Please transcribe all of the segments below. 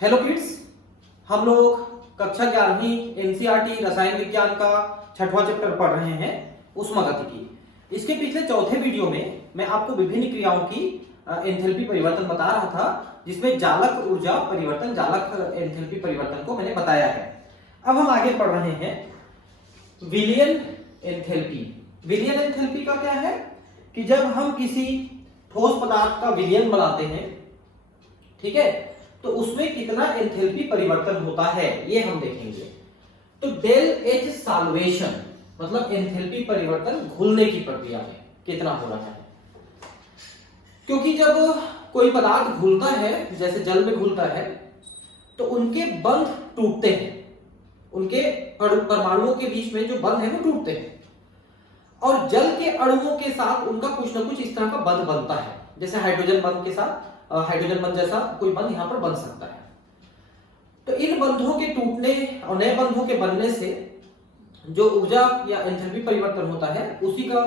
Hello kids, हम लोग कक्षा 11वीं एनसीईआरटी रसायन विज्ञान का 6वां चैप्टर पढ़ रहे हैं ऊष्मागतिकी। इसके पिछले चौथे वीडियो में मैं आपको विभिन्न क्रियाओं की एंथैल्पी परिवर्तन बता रहा था, जिसमें जालक ऊर्जा परिवर्तन, जालक एंथैल्पी परिवर्तन को मैंने बताया है। अब हम आगे पढ़ रहे हैं विलियन एंथैल्पी। विलियन एंथैल्पी का क्या है कि जब हम किसी ठोस पदार्थ का विलयन बनाते हैं, ठीक है, तो उसमें कितना एंथैल्पी परिवर्तन होता है ये हम देखेंगे। तो डेल एच सॉल्वेशन मतलब एंथैल्पी परिवर्तन घुलने की प्रक्रिया में कितना हो रहा है। क्योंकि जब कोई पदार्थ घुलता है, जैसे जल में घुलता है, तो उनके बंध टूटते हैं, उनके परमाणुओं के बीच में जो बंध है वो टूटते हैं, और जल के अणुओं के साथ उनका कुछ ना कुछ इस तरह का बंध बनता है। जैसे हाइड्रोजन बंध के साथ हाइड्रोजन बंध जैसा कोई बंध यहां पर बन सकता है। तो इन बंधों के टूटने और नए बंधों के बनने से जो ऊर्जा या एंथैल्पी परिवर्तन होता है, उसी का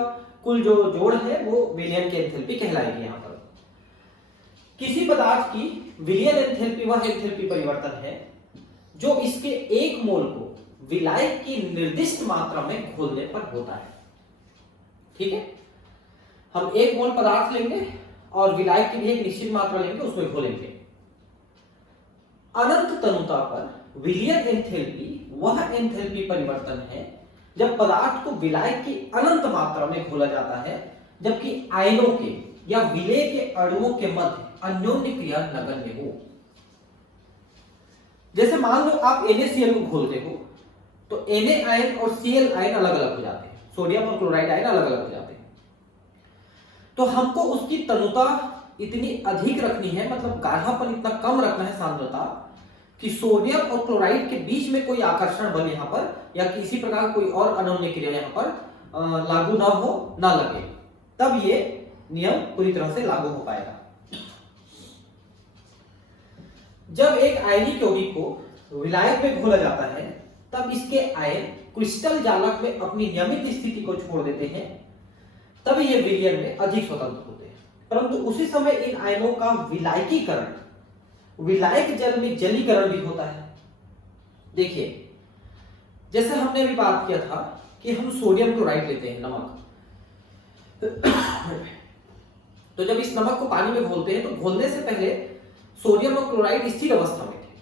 कुल जो जोड़ है वो विलयन की एंथैल्पी कहलाएगी। यहां पर किसी पदार्थ की विलयन एंथैल्पी वह एंथैल्पी परिवर्तन है जो इसके एक मोल को विलायक की निर्दिष्ट मात्रा में घोलने पर होता है। ठीक है, हम एक मोल पदार्थ लेंगे और विलायक की भी एक निश्चित मात्रा लेंगे, उसमें घोलेंगे। अनंत तनुता पर विलयन एंथैल्पी वह एंथैल्पी परिवर्तन है जब पदार्थ को विलायक की अनंत मात्रा में घोला जाता है, जबकि आयनों के या विलेय के अणुओं के मध्य अन्योन्य क्रिया नगण्य हो। जैसे मान लो आप NaCl को घोलते हो, तो Na आयन और Cl आयन अलग अलग हो जाते हैं, सोडियम और क्लोराइड आयन अलग अलग हो जाते हैं। तो हमको उसकी तनुता इतनी अधिक रखनी है, मतलब गाढ़ापन इतना कम रखना है, सांद्रता, कि सोडियम और क्लोराइड के बीच में कोई आकर्षण बल यहां पर या किसी प्रकार कोई और अनोन्य क्रिया यहां पर लागू ना हो, ना लगे, तब ये नियम पूरी तरह से लागू हो पाएगा। जब एक आयनिक यौगिक को विलायक में घोला जाता है, तब इसके आयन क्रिस्टल जालक में अपनी नियमित स्थिति को छोड़ देते हैं, तब ये विलयन में अधिक स्वतंत्र होते हैं। परंतु उसी समय इन आयनों का विलायकीकरण, विलायक जल में जलीकरण भी होता है। देखिए, जैसे हमने अभी बात किया था कि हम सोडियम क्लोराइड लेते हैं, नमक, तो जब इस नमक को पानी में घोलते हैं, तो घोलने से पहले सोडियम और क्लोराइड स्थिर अवस्था में थे,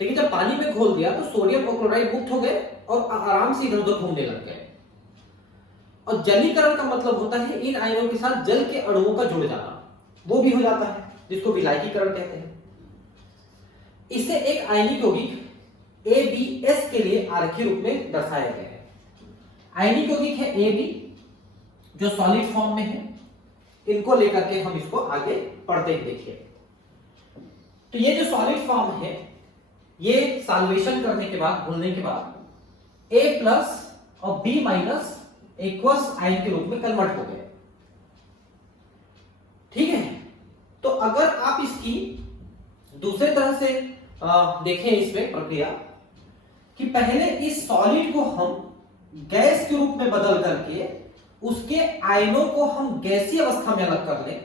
लेकिन जब पानी में घोल दिया तो सोडियम और क्लोराइड मुक्त हो गए और आराम से इधर उधर घूमने लग गए। और जलीकरण का मतलब होता है इन आयनों के साथ जल के अणुओं का जुड़ जाना, वो भी हो जाता है, जिसको विलायकीकरण कहते हैं। इसे एक आयनिक यौगिक AbS के लिए आरेखीय रूप में दर्शाया गया है। आयनिक यौगिक है Ab जो सॉलिड फॉर्म में है, इनको लेकर के हम इसको आगे पढ़ते हैं। देखिए, तो ये जो सॉलिड फॉर्म है, ये सॉल्वेशन करने के बाद, घुलने के बाद A+ और B- एक्वस आयन के रूप में कन्वर्ट हो गए। ठीक है, तो अगर आप इसकी दूसरे तरह से देखें इसमें प्रक्रिया, कि पहले इस सॉलिड को हम गैस के रूप में बदल करके उसके आयनों को हम गैसीय अवस्था में अलग कर लें,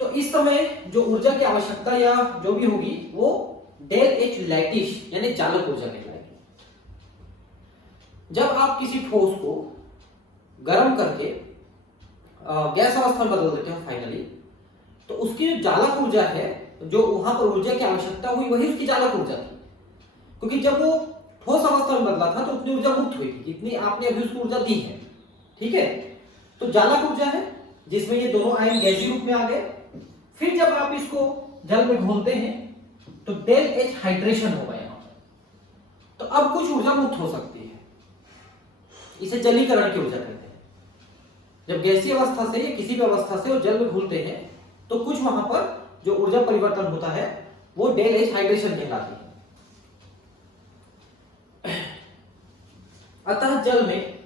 तो इस समय जो ऊर्जा की आवश्यकता या जो भी होगी वो डेल एच लैटिश यानी चालक ऊर्जा कहलाएगी। जब आप किसी ठोस को गर्म करके गैस अवस्था में बदल देते हो फाइनली, तो उसकी जो चालक ऊर्जा है, जो वहां पर ऊर्जा की आवश्यकता हुई, वही उसकी चालक ऊर्जा थी। क्योंकि जब वो ठोस अवस्था में बदला था तो उतनी ऊर्जा मुक्त हुई थी जितनी आपने अभी उसको ऊर्जा दी है। ठीक है, तो चालक ऊर्जा है जिसमें ये दोनों आयन गैसीय रूप में आ गए। फिर जब आप इसको जल में घोलते हैं तो डेल एच हाइड्रेशन होगा यहां पर, तो अब कुछ ऊर्जा मुक्त हो सकती है, इसे जलीकरण की ऊर्जा कहते हैं। जब गैसीय अवस्था से या किसी भी अवस्था से वो जल में घुलते हैं, तो कुछ वहां पर जो ऊर्जा परिवर्तन होता है वो डेल एच हाइड्रेशन कहलाती है। अतः जल में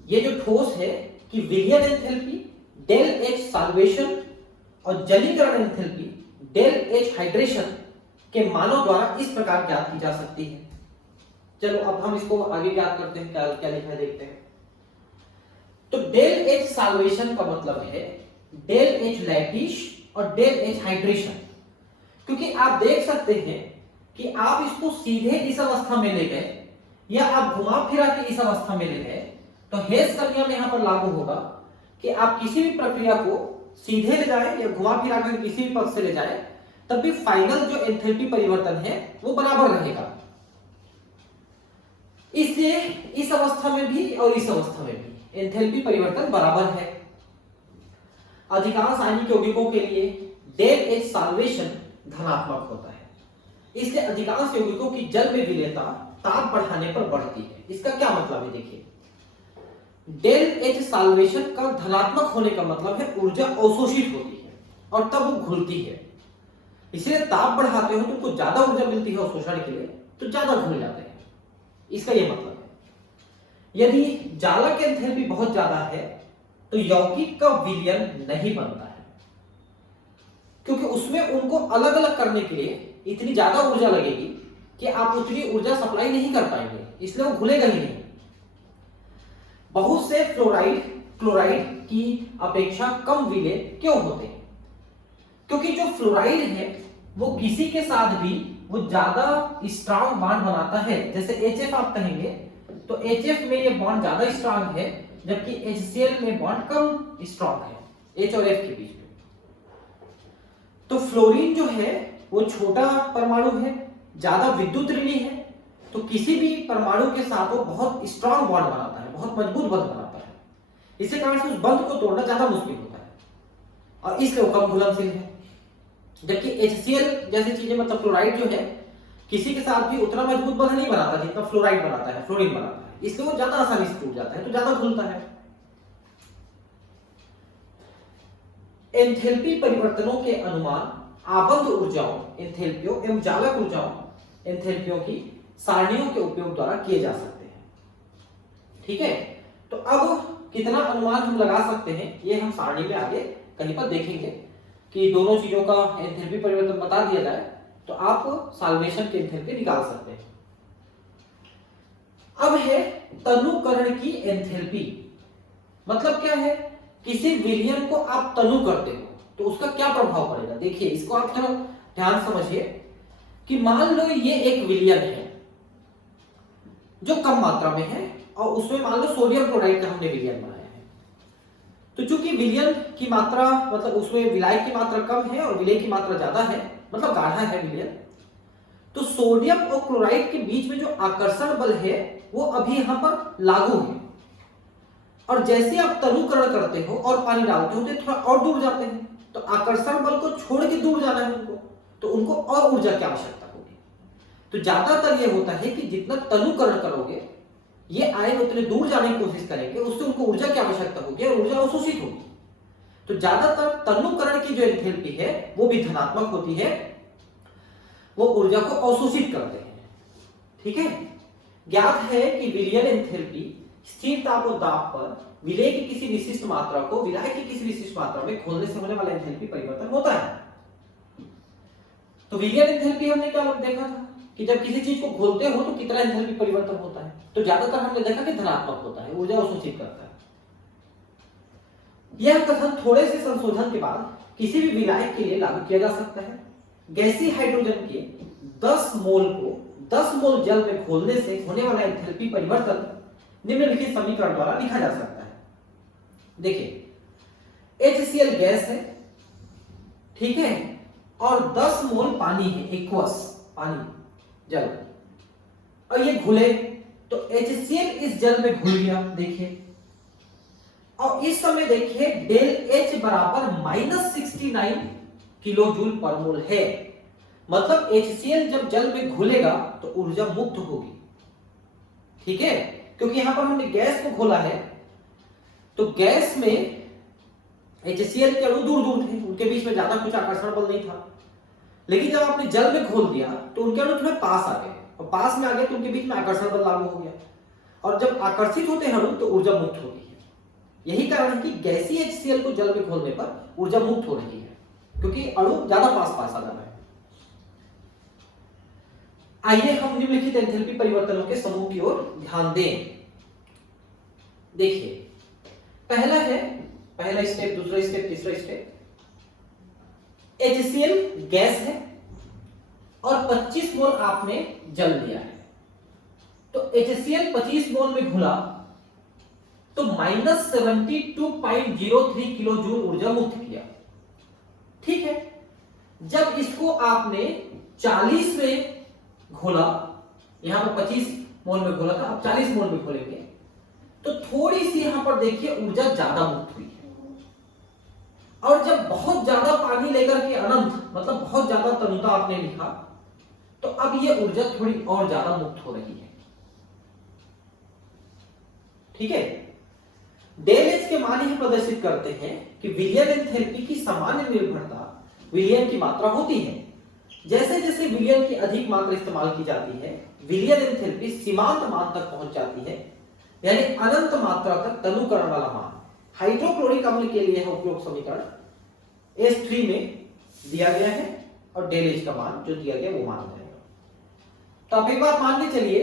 ये जो ठोस है कि विलयन एंथैल्पी डेल एच सॉल्वेशन और जलीकरण एंथैल्पी डेल एच हाइड्रेशन के मानों द्वारा इस प्रकार ज्ञात की जा सकती है। चलो अब हम इसको आगे ज्ञात करते हैं, क्या क्या लिखा है देखते हैं। तो डेल एच सॉल्वेशन का मतलब है डेल एच लैटिश और डेल एच हाइड्रेशन। क्योंकि आप देख सकते हैं कि आप इसको सीधे इस अवस्था में ले गए या आप घुमा फिरा के इस अवस्था में ले गए, तो हेस का नियम यहां पर लागू होगा कि आप किसी भी प्रक्रिया को सीधे ले जाए या घुमा फिरा कर किसी भी पक्ष से ले जाए, तब भी फाइनल जो एंथैल्पी परिवर्तन है वो बराबर रहेगा। इसलिए इस अवस्था में भी और इस अवस्था में भी एंथैल्पी परिवर्तन बराबर है। अधिकांश आयनिक यौगिकों के लिए डेल एच सॉल्वेशन धनात्मक होता है, इसलिए अधिकांश यौगिकों की जल में विलेयता ताप बढ़ाने पर बढ़ती है। इसका क्या मतलब है, देखिए डेल एच सॉल्वेशन का धनात्मक होने का मतलब है ऊर्जा अवशोषित होती है और तब वो घुलती है, इसलिए ताप बढ़ाते हो तो उनको ज्यादा ऊर्जा मिलती है अवशोषण के लिए, तो ज्यादा घुल जाते हैं। इसका यह मतलब है। यदि जालक एंथैल्पी बहुत ज्यादा है तो यौगिक का विलयन नहीं बनता है, क्योंकि उसमें उनको अलग अलग करने के लिए इतनी ज्यादा ऊर्जा लगेगी कि आप उतनी ऊर्जा सप्लाई नहीं कर पाएंगे, इसलिए वो घुलेगा ही नहीं। बहुत से फ्लोराइड क्लोराइड की अपेक्षा कम विलेय क्यों होते हैं? क्योंकि जो फ्लोराइड है वो किसी के साथ भी वो ज्यादा स्ट्रांग बॉन्ड बनाता है। जैसे HF आप कहेंगे तो HF में ये बॉन्ड ज्यादा स्ट्रांग है, जबकि HCl में बॉन्ड कम स्ट्रांग है H और F के बीच में। तो फ्लोरीन जो है वो छोटा परमाणु है, ज्यादा विद्युत ऋणी है, तो किसी भी परमाणु के साथ वो बहुत स्ट्रांग बॉन्ड बनाता है, बहुत मजबूत बंध बनाता है। इसी कारण से उस बंध को तोड़ना ज्यादा मुश्किल होता है और इसलिए वो कम घुलनशील है। जबकि HCl जैसी चीजें, मतलब फ्लोराइड जो है, किसी के साथ भी उतना मजबूत बंध नहीं बनाता जितना फ्लोराइड बनाता है, फ्लोरीन बनाता है, इसलिए वो ज्यादा आसानी से टूट जाता है, तो ज्यादा घुलता है। एंथैल्पी परिवर्तनों के अनुमान आबद्ध ऊर्जाओं एंथैल्पियों एवं जालक ऊर्जाओं एंथैल्पियों की सारणियों के उपयोग द्वारा किए जा सकते हैं। ठीक है, तो अब कितना अनुमान हम लगा सकते हैं ये हम सारणी में आगे कहीं पर देखेंगे कि दोनों चीजों का एंथैल्पी परिवर्तन बता दिया जाए तो आप सॉल्वेशन की एंथैल्पी निकाल सकते हैं। अब है तनुकरण की एंथैल्पी। मतलब क्या है, किसी विलयन को आप तनु करते हो तो उसका क्या प्रभाव पड़ेगा। देखिए इसको आप थोड़ा ध्यान समझिए कि मान लो ये एक विलयन है जो कम मात्रा में है और उसमें मान लो सोडियम क्लोराइड का हमने विलयन बनाया है। तो चूंकि विलयन की मात्रा, मतलब उसमें विलायक की मात्रा कम है और विलय की मात्रा ज्यादा है, मतलब गाढ़ा है विलयन, तो सोडियम और क्लोराइड के बीच में जो आकर्षण बल है वो अभी यहां पर लागू है। और जैसे आप तनुकरण करते हो और पानी डालते हो तो थोड़ा और दूर जाते हैं, तो आकर्षण बल को छोड़ के दूर जाना है उनको, तो उनको और ऊर्जा की आवश्यकता होगी। तो ज्यादातर ये होता है कि जितना तनुकरण करोगे ये आयन उतने दूर जाने की कोशिश करेंगे, उससे उनको ऊर्जा की आवश्यकता होगी और ऊर्जा अवशोषित होगी। तो ज्यादातर तनुकरण की जो एंथैल्पी है वो भी धनात्मक होती है, वो ऊर्जा को अवशोषित करते हैं। ठीक है, ज्ञात है कि विलयन एंथैल्पी स्थिर ताप और दाब पर विलय की किसी विशिष्ट मात्रा को विलायक की किसी विशिष्ट मात्रा में खोलने से होने वाला एंथैल्पी परिवर्तन होता है। तो विलयन एंथैल्पी हमने क्या देखा था कि जब किसी चीज को घोलते हो तो कितना एंथैल्पी परिवर्तन होता है, तो ज्यादातर हमने देखा कि धनात्मक होता है, ऊर्जा अवशोषित करता है। यह कथन थोड़े से संशोधन के बाद किसी भी विलायक के लिए लागू किया जा सकता है। गैसीय हाइड्रोजन के 10 मोल को 10 मोल जल में घोलने से होने वाला एंथैल्पी परिवर्तन निम्नलिखित समीकरण द्वारा लिखा जा सकता है। देखिए HCl गैस है, ठीक है, और 10 मोल पानी है, एक्वस पानी जल, और ये घुले तो HCl इस जल में घुल गया। देखिए, और इस समय देखिए डेल H बराबर -69 किलो जूल पर मोल है। मतलब HCl जब जल में घुलेगा तो ऊर्जा मुक्त होगी। ठीक है, क्योंकि यहां पर हमने गैस को घोला है, तो गैस में HCl के अणु दूर दूर थे, उनके बीच में ज्यादा कुछ आकर्षण बल नहीं था। लेकिन जब आपने जल में घोल दिया तो उनके अणु थोड़े पास आ गए, और पास में आ गए तो उनके बीच में आकर्षण बल लागू हो गया, और जब आकर्षित होते हैं अणु तो ऊर्जा मुक्त होती है। यही कारण है कि गैसीय HCl को जल में घोलने पर ऊर्जा मुक्त हो रही है, क्योंकि अणु ज्यादा पास पास आ जा रहा है। आइए हम निम्नलिखित एंथैल्पी परिवर्तनों के समूह की ओर ध्यान दें। देखिए पहला स्टेप, दूसरा स्टेप, तीसरा स्टेप। HCl गैस है, और 25 मोल आपने जल लिया है। तो HCl 25 मोल में घुला तो -72.03 किलो जूल ऊर्जा मुक्त किया। ठीक है, जब इसको आपने 40 में घोला, यहां पर 25 मोल में घोला था, अब 40 मोल में घोलेंगे तो थोड़ी सी यहां पर देखिए ऊर्जा ज्यादा मुक्त हुई है। और जब बहुत ज्यादा पानी लेकर के अनंत मतलब बहुत ज्यादा तनुता आपने लिखा तो अब ये ऊर्जा थोड़ी और ज्यादा मुक्त हो रही है। ठीक है, डेल एच के मान यह प्रदर्शित करते हैं कि विलियन एंथैल्पी की सामान्य निर्भरता विलियन की मात्रा होती है। जैसे जैसे विलियन की अधिक मात्रा इस्तेमाल की जाती है, विलियन एंथैल्पी सीमांत मान तक पहुंच जाती है, यानी अनंत मात्रा तक तनुकरण वाला मान। हाइड्रोक्लोरिक अम्ल के लिए उपयोग समीकरण H3 में दिया गया है और डेल एच का मान जो दिया गया वो मान जाएगा। तो अब एक बात मान के चलिए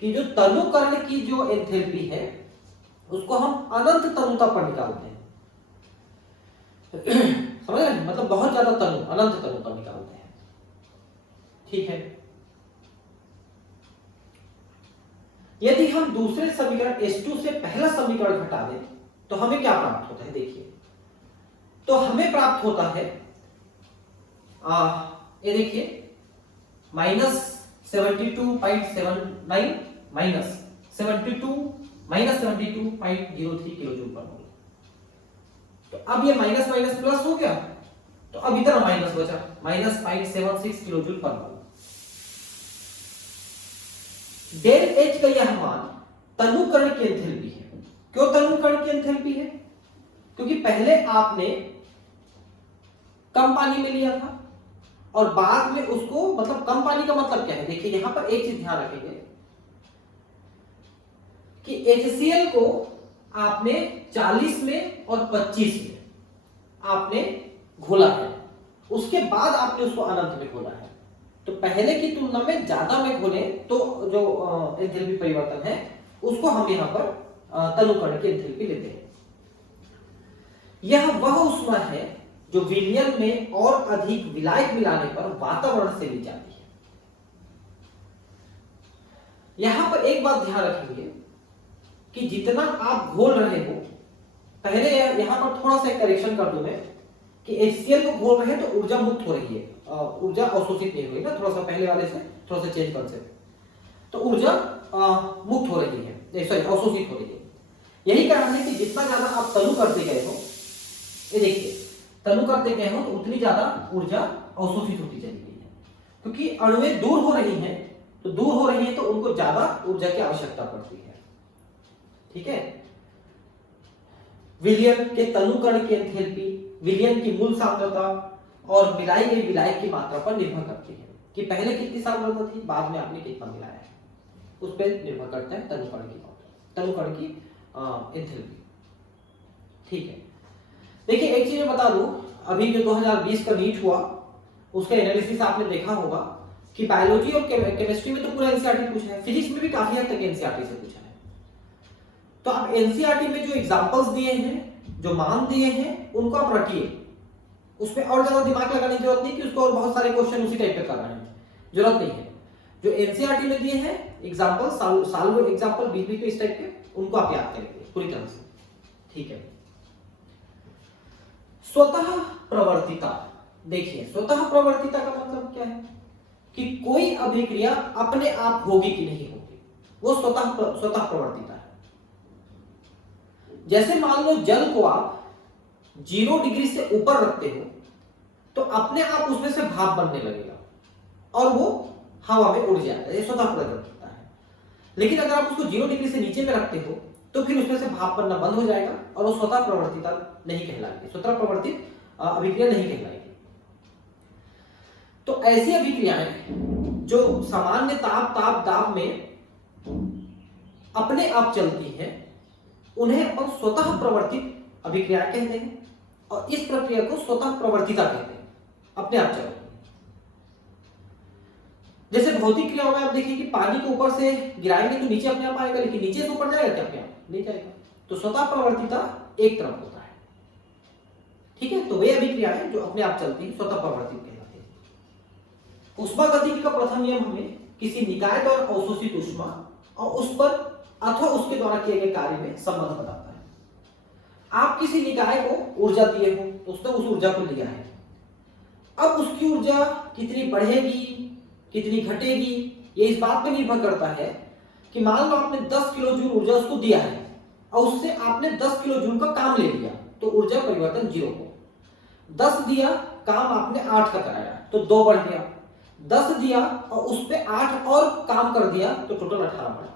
कि जो तनुकरण की जो एंथैल्पी है उसको हम अनंत तनुता पर निकालते हैं। समझ रहे हैं, मतलब बहुत ज्यादा तनु अनंत तनुता निकालते हैं। ठीक है, यदि हम दूसरे समीकरण H2 से पहला समीकरण घटा दें तो हमें क्या प्राप्त होता है, देखिए। तो हमें प्राप्त होता है ये देखिए -72.79 -72.03 किलो जूल पर मोल। तो अब ये माइनस माइनस प्लस हो गया, तो अब इधर माइनस बचा -0.76 किलो जूल पर मोल। डेल एच का यह मान तनुकरण की एंथैल्पी है। क्यों तनुकरण की एंथैल्पी है? क्योंकि पहले आपने कम पानी में लिया था और बाद में उसको, मतलब कम पानी का मतलब क्या है, देखिए यहां पर एक चीज ध्यान रखेंगे कि HCl को आपने 40 में और 25 में आपने घोला है, उसके बाद आपने उसको अनंत में घोला है। तो पहले की तुलना में ज्यादा में घोले तो जो एंथैल्पी परिवर्तन है उसको हम यहां पर तनुकरण की एंथैल्पी लेते हैं। यह वह ऊष्मा है जो विलयन में और अधिक विलायक मिलाने पर वातावरण से ली जाती है। यहां पर एक बात ध्यान रखेंगे कि जितना आप घोल रहे हो, पहले यहां पर थोड़ा सा करेक्शन कर दूं मैं कि HCl को घोल रहे हैं तो ऊर्जा मुक्त हो रही है, ऊर्जा अवशोषित नहीं हुई ना, थोड़ा सा पहले वाले से थोड़ा सा चेंज कंसेप्ट। तो ऊर्जा मुक्त हो रही है, सॉरी अवशोषित हो रही है। यही कारण है कि जितना ज्यादा आप तनु करते गए हो, ये देखिए तनु करते गए हो तो उतनी ज्यादा ऊर्जा अवशोषित होती चली गई है, क्योंकि अणुएं दूर हो रही हैं, तो दूर हो रही है तो उनको ज्यादा ऊर्जा की आवश्यकता पड़ती है। ठीक है, विलयन के तनुकरण की एंथैल्पी विलयन की मूल सांद्रता और मिलाई गई विलायक की मात्रा पर निर्भर करती है कि पहले कितनी सांद्रता थी, बाद में आपने कितना मिलाया है, उस पर निर्भर करता है तनुकरण की एंथैल्पी। ठीक है, देखिए एक चीज मैं बता दूं, अभी जो 2020 का नीट हुआ उसका एनालिसिस आपने देखा होगा कि बायोलॉजी और केमिस्ट्री में तो पूरा एनसीईआरटी पूछा है, फिजिक्स में भी काफी हद तक एनसीईआरटी से पूछा है। तो आप एनसीईआरटी में जो एग्जांपल्स दिए हैं, जो मान दिए हैं, उनको आप रखिए, उसमें और ज्यादा दिमाग लगाने की जरूरत नहीं कि उसको और बहुत सारे क्वेश्चन उसी टाइप पे कर रहे हैं, जरूरत नहीं है। जो एनसीईआरटी में दिए हैं एग्जांपल, सॉल्व एग्जांपल बीच पे इस टाइप के, उनको आप याद करेंगे पूरी तरह से। ठीक है, स्वतः प्रवर्तिता। देखिए स्वतः प्रवर्तिता का मतलब क्या है कि कोई अभिक्रिया अपने आप होगी कि नहीं होगी, वो स्वतः प्रवर्तिता है। जैसे मान लो जल को आप 0 डिग्री से ऊपर रखते हो तो अपने आप उसमें से भाप बनने लगेगा और वो हवा में उड़ जाएगा, ये स्वतः प्रवर्तिता है। लेकिन अगर आप उसको 0 डिग्री से नीचे में रखते हो तो फिर उसमें से भाप बनना बंद हो जाएगा और वो स्वतः प्रवर्तिता नहीं कहलाएगी, स्वतः प्रवर्तित अभिक्रिया नहीं कहलाएगी। तो ऐसी अभिक्रियाएं जो सामान्य ताप दाब में अपने आप चलती हैं उन्हें अपन स्वतः प्रवर्तित अभिक्रिया कहते हैं, और इस प्रक्रिया को स्वतः प्रवर्तिता कहते हैं, अपने आप चलती है। जैसे भौतिक क्रियाओं में आप देखिए कि पानी को ऊपर से गिराएंगे तो नीचे अपने आप आएगा, लेकिन नीचे से ऊपर जाएगा क्या? अपने आप नहीं जाएगा। तो स्वतः प्रवर्तिता एक तरफ होता है। ठीक है, तो वे अभिक्रियाएं जो अपने आप चलती हैं स्वतः प्रवर्तित कहलाती हैं। ऊष्मागतिकी का प्रथम नियम हमें किसी निकाय द्वारा अवशोषित ऊष्मा और उस पर अथवा उसके द्वारा किए गए कार्य में संबंध बताता है। आप किसी निकाय को ऊर्जा दिए हो, उसने उस ऊर्जा को लिया है। अब उसकी ऊर्जा कितनी बढ़ेगी कितनी घटेगी ये इस बात पर निर्भर करता है कि मान लो आपने 10 किलो जूल ऊर्जा उसको दिया है और उससे आपने 10 किलो जूल का काम ले लिया, तो ऊर्जा परिवर्तन 0 हो। 10 दिया, काम आपने 8 का कराया तो 2 बढ़ गया। 10 दिया और उस पे 8 और काम कर दिया तो टोटल 18 बढ़ा।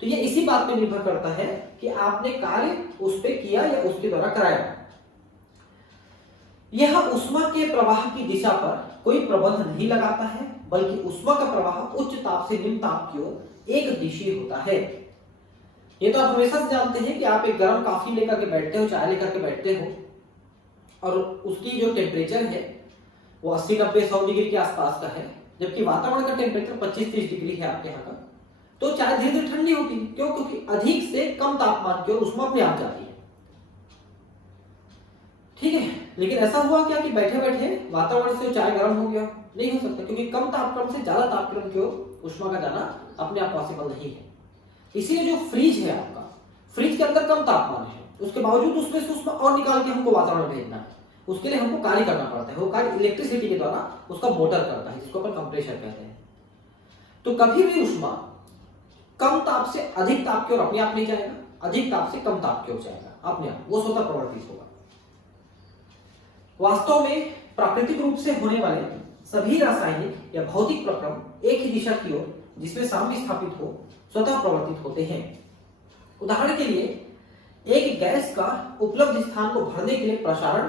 तो ये इसी बात पे निर्भर करता है कि आपने कार्य उस पे किया या उसके द्वारा कराया। यह ऊष्मा के प्रवाह की दिशा पर कोई प्रबंध नहीं लगाता है, बल्कि ऊष्मा का प्रवाह उच्च ताप से निम्न ताप की ओर एक दिशीय होता है। ये तो आप हमेशा से जानते हैं कि आप एक गर्म कॉफी लेकर के बैठते हो, चाय लेकर के बैठते हो और उसकी जो टेम्परेचर है वो 80-90-100 डिग्री के आसपास का है, जबकि वातावरण का टेम्परेचर 25-30 डिग्री है आपके यहाँ का, तो चाय धीरे धीरे ठंडी होती है। क्यों? क्योंकि अधिक से कम तापमान की ओर ऊष्मा अपने आप जाती है। ठीक है, लेकिन ऐसा हुआ क्या कि बैठे बैठे वातावरण से चाय गर्म हो गया? नहीं हो सकता, क्योंकि कम तापक्रम से ज्यादा तापक्रम की ओर ऊष्मा का जाना अपने आप पॉसिबल नहीं है। इसीलिए जो फ्रिज है आपका, फ्रिज के अंदर कम तापमान है, उसके बावजूद उसमें से ऊष्मा और निकाल के हमको वातावरण में भेजना है। उसके लिए हमको कार्य करना पड़ता है। वो कार्य इलेक्ट्रिसिटी के द्वारा उसका मोटर करता है, जिसको अपन कंप्रेसर कहते हैं। तो कभी भी ऊष्मा कम ताप से अधिक ताप की ओर अपने आप नहीं जाएगा, अधिक ताप से कम ताप की ओर जाएगा अपने आप, वो स्वतः प्रवर्तित होगा। वास्तव में प्राकृतिक रूप से होने वाले सभी रासायनिक या भौतिक प्रक्रम एक ही दिशा की ओर, जिसमें साम्य स्थापित हो, स्वतः प्रवर्तित होते हैं। उदाहरण के लिए एक गैस का उपलब्ध स्थान को भरने के लिए प्रसारण,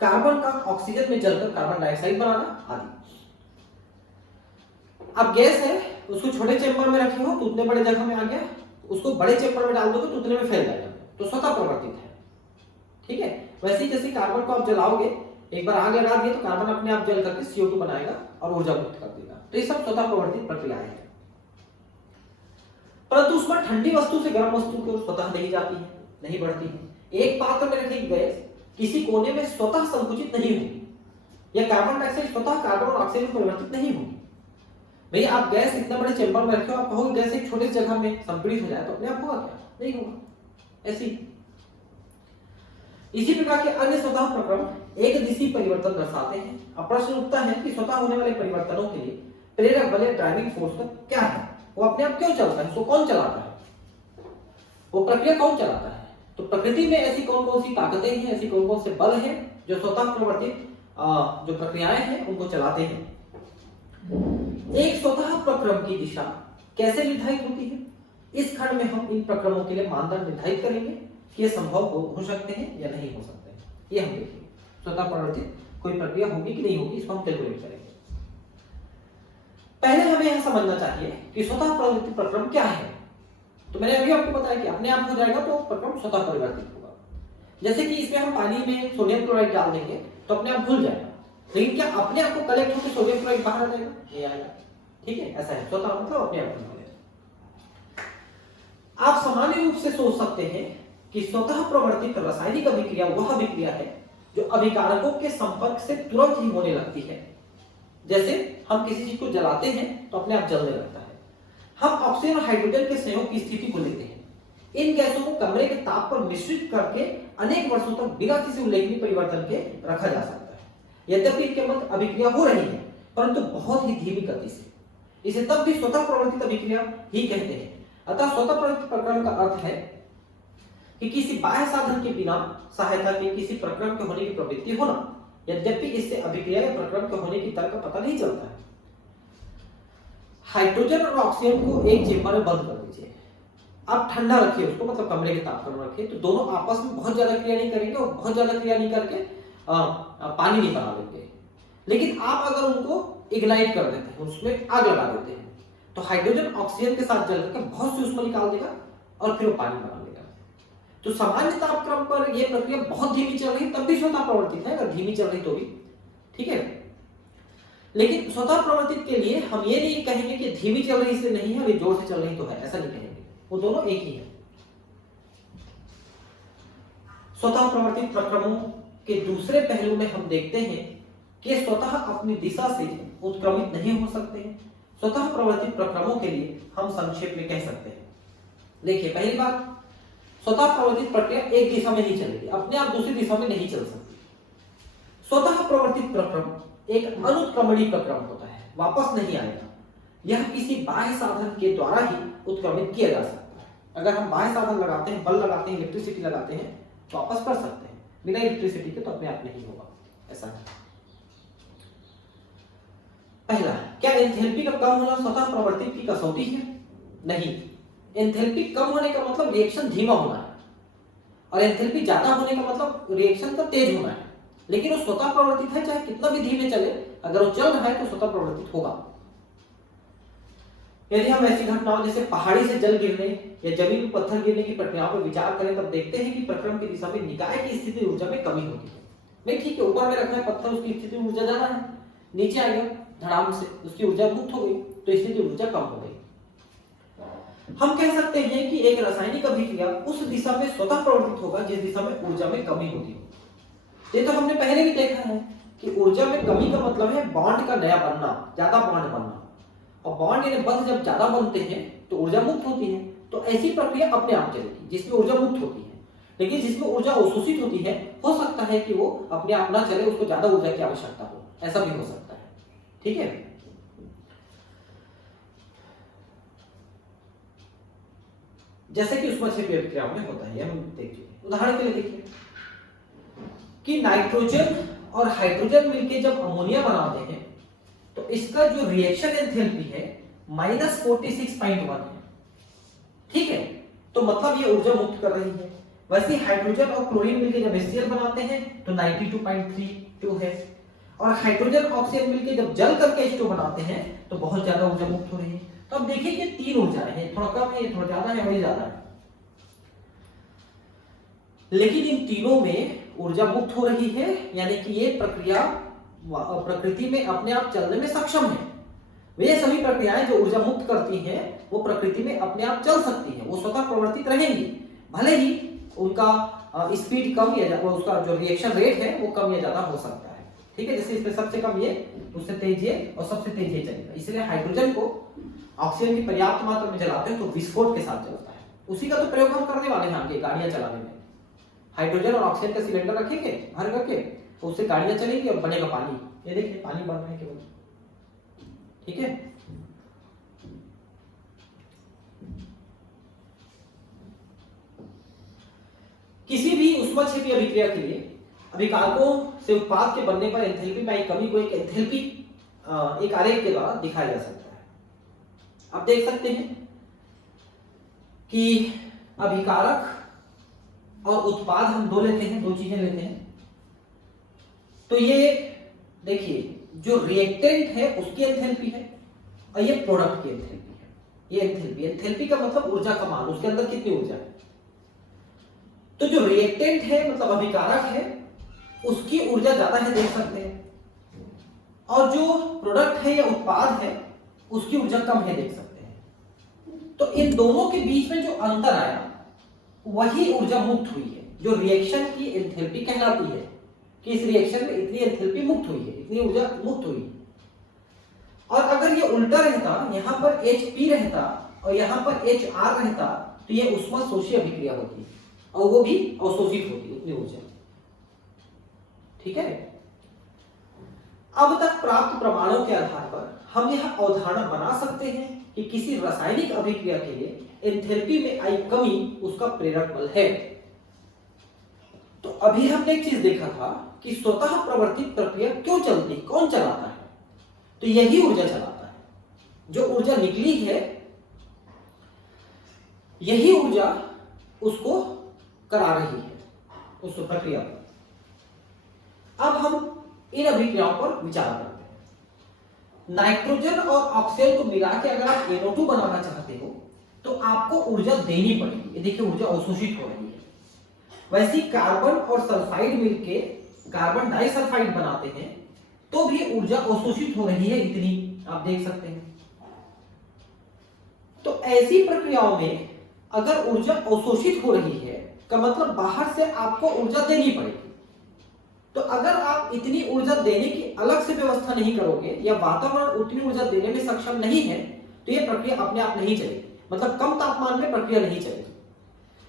कार्बन का ऑक्सीजन में जलकर कार्बन डाइऑक्साइड बनाना आदि। अब गैस है, उसको छोटे चेंबर में रखे हो तो उतने बड़े जगह में आ गया, उसको बड़े चेंबर में डाल दोगे तो उतने में फैल जाएगा, तो स्वतः प्रवर्तित है। ठीक है, वैसे ही जैसे कार्बन को आप जलाओगे, एक बार आग लगा दिए तो कार्बन अपने आप जल करके CO2 बनाएगा और ऊर्जा मुक्त कर देगा। तो ये सब स्वतः प्रवर्तित प्रक्रियाएं हैं। परंतु उसमें ठंडी वस्तु से गर्म वस्तु की ओर स्वतः नहीं जाती है, नहीं बढ़ती है। एक पात्र में रखी गैस किसी कोने में स्वतः संकुचित नहीं होगी, या कार्बन डाइऑक्साइड स्वतः कार्बन और ऑक्सीजन में परिवर्तित नहीं होगी। भैया आप गैस इतना बड़े चेंबर में रखे हो, आप कहोगे गैस एक छोटे जगह में संपीड़ित हो जाए तो अपने आप होगा क्या? नहीं होगा। ऐसी इसी प्रकार के अन्य स्वतः प्रक्रम एक दिशीय परिवर्तन दर्शाते हैं। अब प्रश्न उठता है कि स्वतः होने वाले परिवर्तनों के लिए प्रेरक बल या ड्राइविंग फोर्स का क्या है? वो अपने आप क्यों चलता है? उसको कौन चलाता है? वो प्रक्रिया कौन चलाता है? तो प्रकृति में ऐसी कौन कौन सी ताकतें हैं, ऐसी कौन कौन से बल हैं जो स्वतः प्रवर्तित जो प्रक्रियाएं हैं उनको चलाते हैं। एक स्वतः प्रक्रम की दिशा कैसे निर्धारित होती है? इस खंड में हम इन प्रक्रमों के लिए मानदंड निर्धारित करेंगे कि ये संभव हो सकते हैं या नहीं हो सकते हैं। ये हम देखेंगे स्वतः प्रवर्तित कोई प्रक्रिया होगी कि नहीं होगी, इसको हम कैलकुलेट करेंगे। पहले हमें यह समझना चाहिए कि स्वतः प्रवर्तित प्रक्रम क्या है। तो मैंने अभी आपको बताया कि अपने आप हो जाएगा तो प्रक्रम स्वतः परिवर्तित होगा। जैसे कि इसमें हम पानी में सोडियम क्लोराइड डाल देंगे तो अपने आप घुल जाएगा, लेकिन क्या अपने आप को कलेक्ट होकर सोडियम क्लोराइड बाहर आ जाएगा? नहीं आएगा। ठीक है, ऐसा है, स्वतः मतलब अपने आप हो जाएगा। आप सामान्य रूप से सोच सकते हैं कि स्वतः प्रवर्तित रासायनिक अभिक्रिया वह अभिक्रिया है जो अभिकारकों के संपर्क से तुरंत ही होने लगती है। जैसे हम किसी चीज को जलाते हैं तो अपने आप जलने लगता है। हम ऑक्सीजन और हाइड्रोजन के संयोग की स्थिति को लेते हैं। इन गैसों को कमरे के ताप पर मिश्रित करके अनेक वर्षों तक बिना किसी उल्लेखनीय परिवर्तन के रखा जा सकता है। यद्यपि इनके मध्य अभिक्रिया हो रही है, परंतु बहुत ही धीमी गति से। इसे तब भी स्वतः प्रवर्तित अभिक्रिया ही कहते हैं। अतः स्वतः प्रवर्तित प्रक्रम का अर्थ है कि किसी बाह्य साधन के बिना सहायता के किसी प्रक्रम के होने की प्रवृत्ति होना, यद्यपि इससे अभिक्रिया या प्रक्रम के होने की तर्क का पता नहीं चलता है। हाइड्रोजन और ऑक्सीजन को एक चेंबर में बंद कर दीजिए, आप ठंडा रखिए उसको, मतलब कमरे के तापमान में रखिए, तो दोनों आपस में बहुत ज्यादा क्रिया नहीं करेंगे और बहुत ज्यादा क्रिया नहीं करके पानी नहीं बना लेंगे। लेकिन आप अगर उनको इग्नाइट कर देते हैं, उसमें आग लगा देते हैं, तो हाइड्रोजन ऑक्सीजन के साथ जल करके बहुत सी ऊष्मा निकाल देगा और फिर वो पानी बना लेगा। तो सामान्य तापक्रम पर यह प्रक्रिया बहुत धीमी चल रही, तब भी स्वतः प्रवर्तित है, अगर धीमी चल रही तो भी। ठीक है, लेकिन स्वतः प्रवर्तित के लिए हम ये नहीं कहेंगे कि धीमी चल रही इसलिए नहीं है, अभी जोर से चल रही तो है, ऐसा नहीं कहेंगे। वो दोनों एक ही है। स्वतः प्रवर्तित प्रक्रमों के दूसरे पहलू में हम देखते हैं कि स्वतः अपनी दिशा से उत्क्रमित नहीं हो सकते हैं। स्वतः प्रवर्तित प्रक्रमों के लिए हम संक्षेप में कह सकते हैं। देखिए पहली बात, स्वतः प्रवर्तित प्रक्रिया एक दिशा में ही चलेगी, अपने आप दूसरी दिशा में नहीं चल सकती। स्वतः प्रवर्तित प्रक्रम एक अनुत्क्रमणी प्रक्रम होता है, वापस नहीं आएगा। यह किसी बाह्य साधन के द्वारा ही उत्क्रमित किया जा सकता है। अगर हम बाह्य साधन लगाते हैं, बल लगाते हैं, इलेक्ट्रिसिटी लगाते हैं, वापस कर सकते हैं। बिना इलेक्ट्रिसिटी के तो अपने आप नहीं होगा, ऐसा है। पहला, क्या एंथैल्पी का कम होना स्वतः प्रवर्तित की कसौटी है? नहीं। एंथैल्पी कम होने का मतलब रिएक्शन धीमा होना है, और एंथैल्पी ज्यादा होने का मतलब रिएक्शन का तेज होना है। लेकिन वो स्वतः प्रवर्तित है, चाहे कितना भी धीमे चले, अगर वो चल रहा है तो स्वतः प्रवर्तित होगा। यदि हम ऐसी घटनाओं जैसे पहाड़ी से जल गिरने या जमीन पर पत्थर गिरने की प्रक्रियाओं पर विचार करें, तब देखते हैं कि प्रक्रम की दिशा में निकाय की स्थिति ऊर्जा में कमी होती है। नहीं ठीक है, ऊपर में रखा है पत्थर, उसकी स्थिति ऊर्जा ज्यादा है, नीचे आ गया धड़ाम से, उसकी ऊर्जा मुक्त हो गई, तो स्थिति ऊर्जा कम हो गई। हम कह सकते हैं कि एक रासायनिक अभिक्रिया उस दिशा में स्वतः प्रवर्तित होगा जिस दिशा में ऊर्जा में कमी होती हो। ये तो हमने पहले भी देखा है कि ऊर्जा में कमी का मतलब है बॉन्ड का नया बनना, ज्यादा बॉन्ड बनना, और बॉन्ड यानी बंध जब ज्यादा बनते हैं तो ऊर्जा मुक्त होती है। तो ऐसी प्रक्रिया अपने आप चलेगी जिसमें ऊर्जा मुक्त होती है। लेकिन जिसमें ऊर्जा अवशोषित होती है, हो सकता है कि वो अपने आप ना चले, उसको ज्यादा ऊर्जा की आवश्यकता हो, ऐसा भी हो सकता है। ठीक है, जैसे कि ऊष्माक्षेपीय अभिक्रियाओं में होता है, हम देख चुके। उदाहरण के लिए देखिए कि नाइट्रोजन और हाइड्रोजन मिलकर जब अमोनिया बनाते हैं तो इसका जो रिएक्शन एंथैल्पी है -46.1 है। ठीक है, तो मतलब ये ऊर्जा मुक्त कर रही है। वैसे हाइड्रोजन और क्लोरीन मिलकर जब HCl बनाते हैं तो 92.32 है, और हाइड्रोजन ऑक्सीजन मिलकर जब जल करके H2 बनाते हैं तो बहुत ज्यादा ऊर्जा मुक्त हो रही है। तो अब देखिए कि तीन ऊर्जाएं हैं, थोड़ा कम है, थोड़ा ज्यादा है, वही ज्यादा है, लेकिन इन तीनों में ऊर्जा मुक्त हो रही है, यानी कि ये प्रक्रिया प्रकृति में अपने आप चलने में सक्षम है। वे सभी प्रक्रियाएं जो ऊर्जा मुक्त करती हैं वो प्रकृति में अपने आप चल सकती हैं, वो स्वतः प्रवर्तित रहेंगी, भले ही उनका स्पीड कम या उसका जो रिएक्शन रेट है वो कम या ज्यादा हो सकता है। ठीक है, जैसे इसमें सबसे कम ये, उससे तेज ये, और सबसे तेज ये चलेगा। इसलिए हाइड्रोजन को ऑक्सीजन की पर्याप्त मात्रा में जलाते हैं तो विस्फोट के साथ चलता है। उसी का तो प्रयोग हम करने वाले हैं आगे गाड़ियां चलाने में। हाइड्रोजन और ऑक्सीजन का सिलेंडर रखेंगे भर करके, तो उससे गाड़ियां चलेंगी और बनेगा पानी। ये देखिए पानी बन रहा है केवल। ठीक है, किसी भी ऊष्माक्षेपीय अभिक्रिया के लिए अभिकारकों से उत्पाद के बनने पर एंथैल्पी में आई कमी को एक एंथैल्पी एक आरेख के द्वारा दिखाया जा सकता है। आप देख सकते हैं कि अभिकारक और उत्पाद हम दो लेते हैं, दो चीजें लेते हैं। तो ये देखिए जो रिएक्टेंट है उसकी एंथैल्पी है और ये प्रोडक्ट की एंथैल्पी है। ये एंथैल्पी, एंथैल्पी का मतलब ऊर्जा का मान, उसके अंदर कितनी ऊर्जा है। तो जो रिएक्टेंट है मतलब अभिकारक है उसकी ऊर्जा ज्यादा है, देख सकते हैं, और जो प्रोडक्ट है या उत्पाद है उसकी ऊर्जा कम है, देख सकते हैं। तो इन दोनों के बीच में जो अंतर आया वही ऊर्जा मुक्त हुई है, जो रिएक्शन की एंथैल्पी कहलाती है कि इस रिएक्शन में इतनी एंथैल्पी मुक्त हुई है, इतनी ऊर्जा मुक्त हुई। और अगर ये उल्टा रहता, यहां पर Hp रहता और यहां पर Hr रहता, तो ये ऊष्माशोषी अभिक्रिया होती और वो भी अवशोषित होती उतनी ऊर्जा। ठीक है, अब तक प्राप्त प्रमाणों के आधार पर हम यह अवधारणा बना सकते हैं कि किसी रासायनिक अभिक्रिया के लिए एंथैल्पी में आई कमी उसका प्रेरक बल है। तो अभी हमने एक चीज देखा था कि स्वतः प्रवर्तित प्रक्रिया क्यों चलती है, कौन चलाता है, तो यही ऊर्जा चलाता है। जो ऊर्जा निकली है यही ऊर्जा उसको करा रही है उस प्रक्रिया पर। अब हम इन अभिक्रियाओं पर विचार करते हैं। नाइट्रोजन और ऑक्सीजन को मिला के अगर आप NO2 बनाना चाहते हो तो आपको ऊर्जा देनी पड़ेगी। ये देखिए ऊर्जा अवशोषित हो रही है। वैसे कार्बन और सल्फाइड मिलके कार्बन डाइसल्फाइड बनाते हैं तो भी ऊर्जा अवशोषित हो रही है, इतनी आप देख सकते हैं। तो ऐसी प्रक्रियाओं में अगर ऊर्जा अवशोषित हो रही है का मतलब बाहर से आपको ऊर्जा देनी पड़ेगी। तो अगर आप इतनी ऊर्जा देने की अलग से व्यवस्था नहीं करोगे या वातावरण उतनी ऊर्जा देने में सक्षम नहीं है तो ये प्रक्रिया अपने आप नहीं चलेगी, मतलब कम तापमान में प्रक्रिया नहीं चलेगी।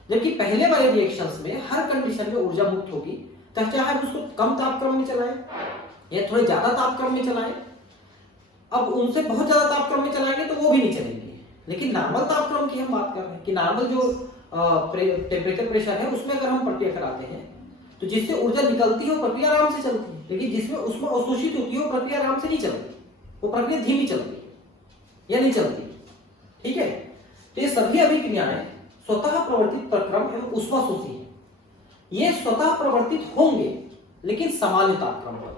जबकि पहले वाले रिएक्शंस में हर कंडीशन में ऊर्जा मुक्त होगी, चाहे हम उसको कम तापक्रम में चलाएं या थोड़े ज्यादा तापक्रम में चलाएं। अब उनसे बहुत ज्यादा तापक्रम में चलाएंगे तो वो भी नहीं चलेंगे, लेकिन नॉर्मल तापक्रम की हम बात कर रहे हैं कि नॉर्मल जो टेम्परेचर प्रेशर है उसमें अगर हम प्रक्रिया कराते हैं तो जिससे ऊर्जा निकलती है वो प्रक्रिया आराम से चलती है, लेकिन जिसमें उसमें अवशोषित होती है वो प्रक्रिया आराम से नहीं चलती, वो प्रक्रिया धीमी चलती है या नहीं चलती। ठीक है, तो ये सभी अभिक्रियाएं स्वतः प्रवर्तित प्रक्रम एवं ऊष्माशोषी है। ये स्वतः प्रवर्तित होंगे लेकिन सामान्य तापक्रम पर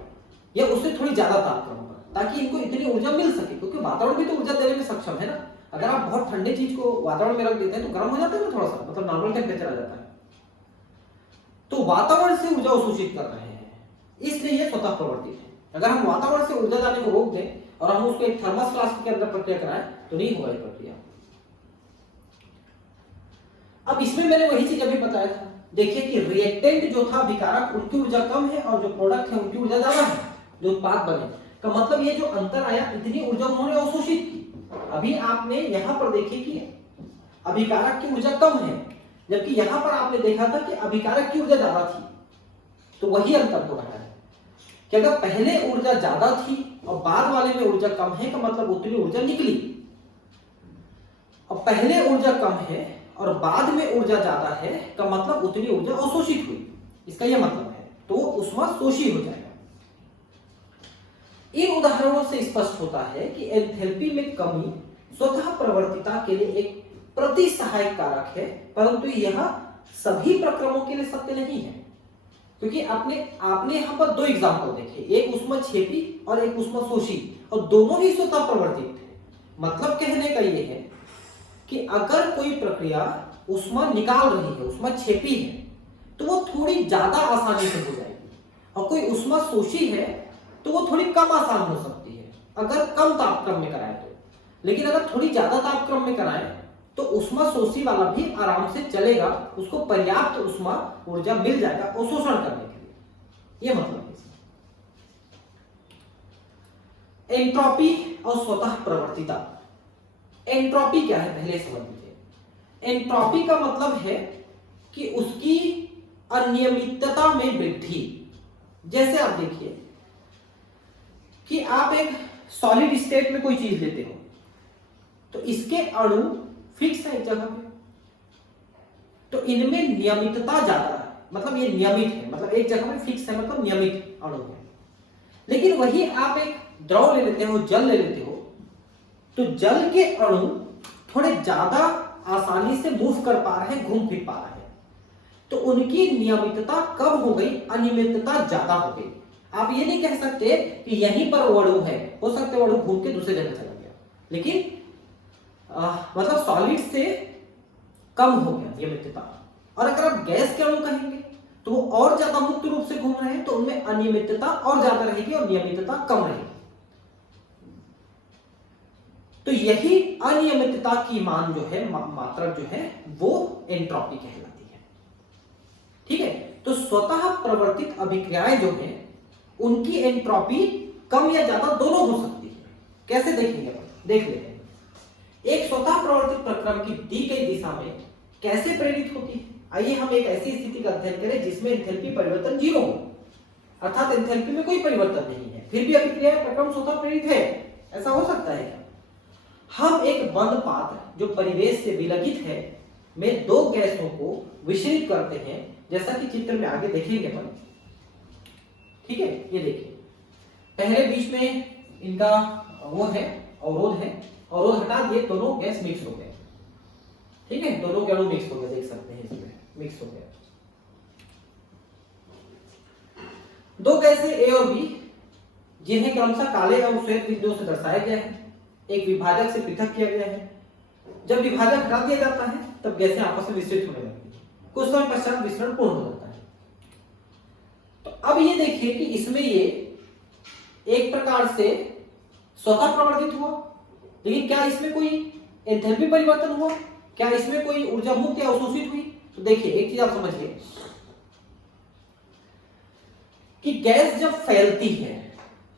या उससे थोड़ी ज्यादा तापक्रम पर, ताकि इनको इतनी ऊर्जा मिल सके, क्योंकि वातावरण भी तो ऊर्जा देने में सक्षम है ना। अगर आप बहुत ठंडे चीज को वातावरण में रख देते हैं तो गर्म हो जाता है ना थोड़ा सा, मतलब नॉर्मल टेम्परेचर आ जाता है। तो वातावरण से ऊर्जा अवशोषित कर रहे हैं, इसलिए ये स्वतः प्रवर्तित है। अगर हम वातावरण से ऊर्जा जाने को रोक दें और हम उसको एक थर्मस फ्लास्क के अंदर प्रक्रिया कराएं तो नहीं होगा ये प्रक्रिया। अब इसमें मैंने वही चीज अभी बताया था, देखिए कि रिएक्टेंट जो था अभिकारक उनकी ऊर्जा कम है और जो प्रोडक्ट है उनकी ऊर्जा ज्यादा है, जो उत्पाद बने का मतलब ये जो अंतर आया, इतनी ऊर्जा उन्होंने अवशोषित की। अभी आपने यहां पर देखे कि अभिकारक की ऊर्जा कम है, जबकि यहां पर आपने देखा था कि अभिकारक की ऊर्जा ज्यादा थी। तो वही अंतर हो रहा है कि अगर पहले ऊर्जा ज्यादा थी और बाद वाले में ऊर्जा कम है का मतलब उतनी ऊर्जा निकली, और पहले ऊर्जा कम है और बाद में ऊर्जा ज्यादा है का मतलब उतनी ऊर्जा अवशोषित हुई, इसका यह मतलब है, तो ऊष्माशोषी हो जाएगा। इन उदाहरणों से स्पष्ट होता है कि एंथैल्पी में कमी स्वतः प्रवर्तिता के लिए एक प्रतिसहायक कारक है, परंतु यह सभी प्रक्रमों के लिए सत्य नहीं है, क्योंकि आपने यहां पर दो एग्जांपल देखे, एक ऊष्माक्षेपी और एक ऊष्माशोषी, और दोनों ही स्वतः प्रवर्तित थे। मतलब कहने का यह है कि अगर कोई प्रक्रिया ऊष्मा निकाल रही है, ऊष्माक्षेपी है, तो वो थोड़ी ज्यादा आसानी से हो जाएगी, और कोई ऊष्माशोषी है तो वो थोड़ी कम आसान हो सकती है अगर कम तापक्रम में कराए तो। लेकिन अगर थोड़ी ज्यादा तापक्रम में कराए तो ऊष्माशोषी वाला भी आराम से चलेगा, उसको पर्याप्त ऊष्मा ऊर्जा मिल जाएगा अवशोषण करने के लिए। यह मतलब है। एंट्रोपी और स्वतः प्रवर्तिता। एंट्रोपी क्या है पहले समझ लीजिए। एंट्रोपी का मतलब है कि उसकी अनियमितता में वृद्धि। जैसे आप देखिए कि आप एक सॉलिड स्टेट में कोई चीज लेते हो तो इसके अणु फिक्स है एक जगह पे, तो इनमें नियमितता ज्यादा है, मतलब ये नियमित है, मतलब एक जगह में फिक्स है, मतलब नियमित अणु है। लेकिन वही आप एक द्रव ले लेते हो, जल ले लेते हो, तो जल के अणु थोड़े ज्यादा आसानी से मूव कर पा रहे हैं, घूम फिर पा रहे हैं, तो उनकी नियमितता कम हो गई, अनियमितता ज्यादा हो गई। आप ये नहीं कह सकते कि यहीं पर वो अणु है, हो सकता है वो अणु घूम के दूसरे जगह चला गया, लेकिन मतलब सॉलिड से कम हो गया नियमितता। और अगर आप गैस के अणु कहेंगे तो वो और ज्यादा मुक्त रूप से घूम रहे हैं, तो उनमें अनियमितता और ज्यादा रहेगी और नियमितता कम रहेगी। तो यही अनियमितता की मान जो है, मात्रा जो है, वो एंट्रोपी कहलाती है। ठीक है, तो स्वतः प्रवर्तित अभिक्रियाएं जो है उनकी एंट्रोपी कम या ज्यादा दोनों हो सकती है। कैसे देखेंगे, देख लेते हैं। एक स्वतः प्रवर्तित प्रक्रम की दी गई दिशा में कैसे प्रेरित होती है। आइए हम एक ऐसी स्थिति का अध्ययन करें जिसमें एंथैल्पी परिवर्तन 0 हो, अर्थात एंथैल्पी में कोई परिवर्तन नहीं है, फिर भी अभिक्रिया प्रक्रम स्वतः प्रेरित है। ऐसा हो सकता है क्या? हम एक बंद पात्र जो परिवेश से विलगित है में दो गैसों को विचलित करते हैं, जैसा कि चित्र में आगे देखेंगे अपन। ठीक है, ये देखिए, पहले बीच में इनका वो है, अवरोध है, अवरोध हटा दिए, दोनों गैस मिक्स हो गए। ठीक है, दोनों के अणु मिक्स हो गए, देख सकते हैं इसमें मिक्स हो गए। दो गैसें ए और बी, जिन्हें क्रमशः काले एवं श्वेत बिंदुओं से दर्शाया गया है, एक विभाजक से पृथक किया गया है। जब विभाजक हटा दिया जाता है तब गैसें आपस में विस्तृत होने लगती है, कुछ समय पश्चात विस्तरण पूर्ण हो जाता है। तो अब ये देखिए कि इसमें ये एक प्रकार से स्वतः प्रवर्तित हुआ, लेकिन क्या इसमें कोई एंथैल्पी परिवर्तन हुआ? क्या इसमें कोई ऊर्जा मुक्त या अवशोषित हुई? तो देखिए एक चीज आप समझिए कि गैस जब फैलती है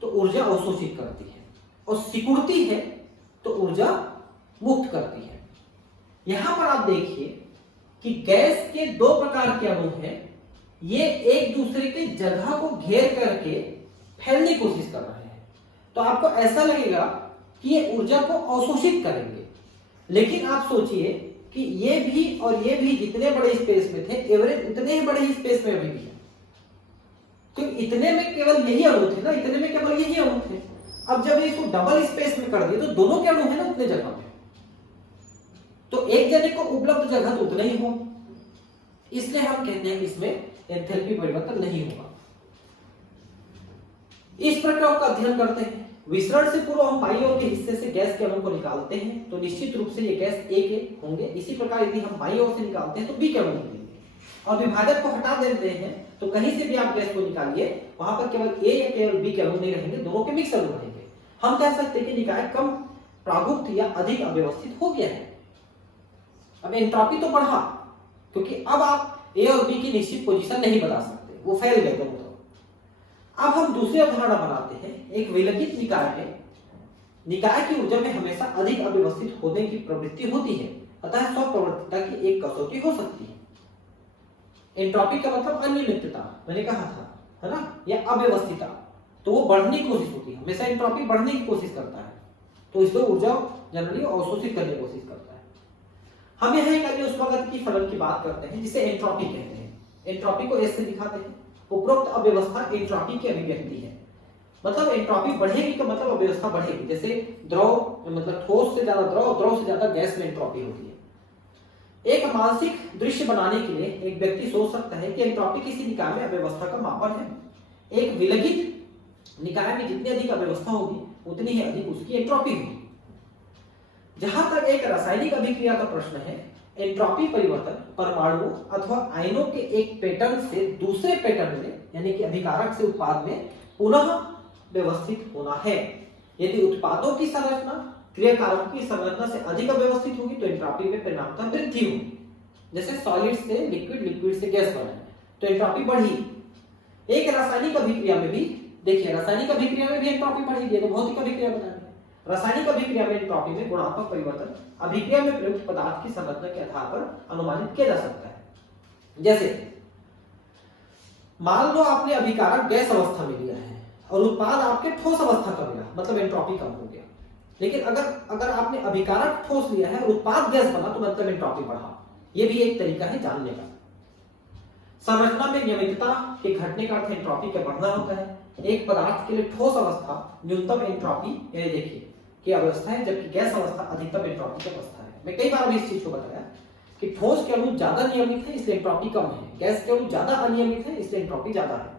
तो ऊर्जा अवशोषित करती है और सिकुड़ती है तो ऊर्जा मुक्त करती है। यहां पर आप देखिए कि गैस के दो प्रकार के अणु हैं, ये एक दूसरे के जगह को घेर करके फैलने की कोशिश कर रहे हैं। तो आपको ऐसा लगेगा कि ये ऊर्जा को अवशोषित करेंगे, लेकिन आप सोचिए कि ये भी और ये भी जितने बड़े स्पेस में थे, एवरेज उतने ही बड़े स्पेस में अभी भी है। तो इतने में केवल यही अणु थे ना, इतने में केवल यही अणु थे। अब जब इसको डबल स्पेस में कर दिए तो दोनों के अणु है ना उतने जगह पे, तो एक जने को उपलब्ध जगह तो उतना ही हो, इसलिए हम कहते हैं कि इसमें एंथैल्पी परिवर्तन नहीं होगा। इस प्रक्रिया का अध्ययन करते हैं। विसरण से पूर्व हम बाईं ओर के हिस्से से गैस के अणु को निकालते हैं तो निश्चित रूप से ये गैस ए के होंगे। इसी प्रकार यदि हम बाईं ओर से निकालते हैं तो बी के अणु मिलेंगे, और विभाजक को हटा देते हैं तो कहीं से भी आप गैस को निकालिए वहां पर केवल ए या केवल बी के अणु नहीं रहेंगे, दोनों के मिक्स अणु रहेंगे। हम कह सकते हैं कि निकाय कम प्रागुक्त या अधिक अव्यवस्थित हो गया है। अब एंट्रॉपी तो बढ़ा क्योंकि अब आप ए और बी की निश्चित पोजीशन नहीं बता सकते, वो फैल गए दोनों। अब हम दूसरी अवधारणा बनाते हैं। एक विलगित निकाय है, निकाय की ऊर्जा में हमेशा अधिक अव्यवस्थित होने की प्रवृत्ति होती है, अतः स्वप्रवृत्तता की एक कसौटी हो सकती है। एंट्रॉपी का मतलब अनियमितता, मैंने कहा था, है ना, या अव्यवस्थितता, तो वो बढ़ने की कोशिश होती है, हमेशा एंट्रॉपी बढ़ने की कोशिश करता है, तो इसमें ऊर्जा जनरली अवशोषित करने की कोशिश करता है। हम यहाँ एक अन्य ऊष्मागतिकी फलन की बात करते हैं जिसे एंट्रॉपी कहते हैं। एंट्रॉपी को ऐसे दिखाते हैं, उपरोक्त अव्यवस्था एंट्रॉपी की अभिव्यक्ति है। मतलब एंट्रॉपी बढ़ेगी का मतलब अव्यवस्था बढ़ेगी। जैसे द्रव मतलब ठोस से ज्यादा द्रव, द्रव से ज्यादा गैस में एंट्रॉपी होती है। एक मानसिक दृश्य बनाने के लिए एक व्यक्ति सोच सकता है कि एंट्रॉपी किसी निकाय में अव्यवस्था का मापन है। एक विलगित निकाय में जितनी अधिक अव्यवस्था होगी उतनी ही अधिक उसकी एंट्रॉपी होगी। जहां तक एक रासायनिक अभिक्रिया का प्रश्न है, एंट्रॉपी परिवर्तन परमाणु अथवा आयनों के एक पैटर्न से दूसरे पैटर्न में, यानी कि अभिकारक से उत्पाद में पुनः व्यवस्थित होना है। यदि उत्पादों की संरचना क्रियाकारकों की संरचना से अधिक अव्यवस्थित होगी तो एंट्रॉपी में परिणामतः वृद्धि होगी। जैसे सॉलिड से लिक्विड, लिक्विड से गैस बना तो एंट्रॉपी बढ़ी। एक रासायनिक अभिक्रिया में भी देखिए, रासायनिक अभिक्रिया में भी एंट्रॉपी बढ़ेगी, तो भौतिक अभिक्रिया बताएंगे। रासायनिक अभिक्रिया में एंट्रॉपी में गुणात्मक परिवर्तन अभिक्रिया में प्रयुक्त पदार्थ की संरचना के आधार पर अनुमानित किया जा सकता है। जैसे मान लो आपने अभिकारक गैस अवस्था में लिया है और उत्पाद आपके ठोस अवस्था का मिला, मतलब एंट्रॉपी कम हो गया। लेकिन अगर आपने अभिकारक ठोस लिया है और उत्पाद गैस बना तो मतलब एंट्रॉपी बढ़ा। यह भी एक तरीका है जानने का। संरचना में नियमितता के घटने का अर्थ एंट्रॉपी का बढ़ना होता है। एक पदार्थ के लिए ठोस अवस्था न्यूनतम एंट्रॉपी, ये देखिए, की अवस्था है, जबकि गैस अवस्था अधिकतम एंट्रॉपी की अवस्था है। मैं कई बार भी इस चीज को बताया कि ठोस के अणु ज्यादा नियमित है इसलिए एंट्रॉपी कम है, गैस के अणु ज्यादा अनियमित है इसलिए एंट्रॉपी ज्यादा है।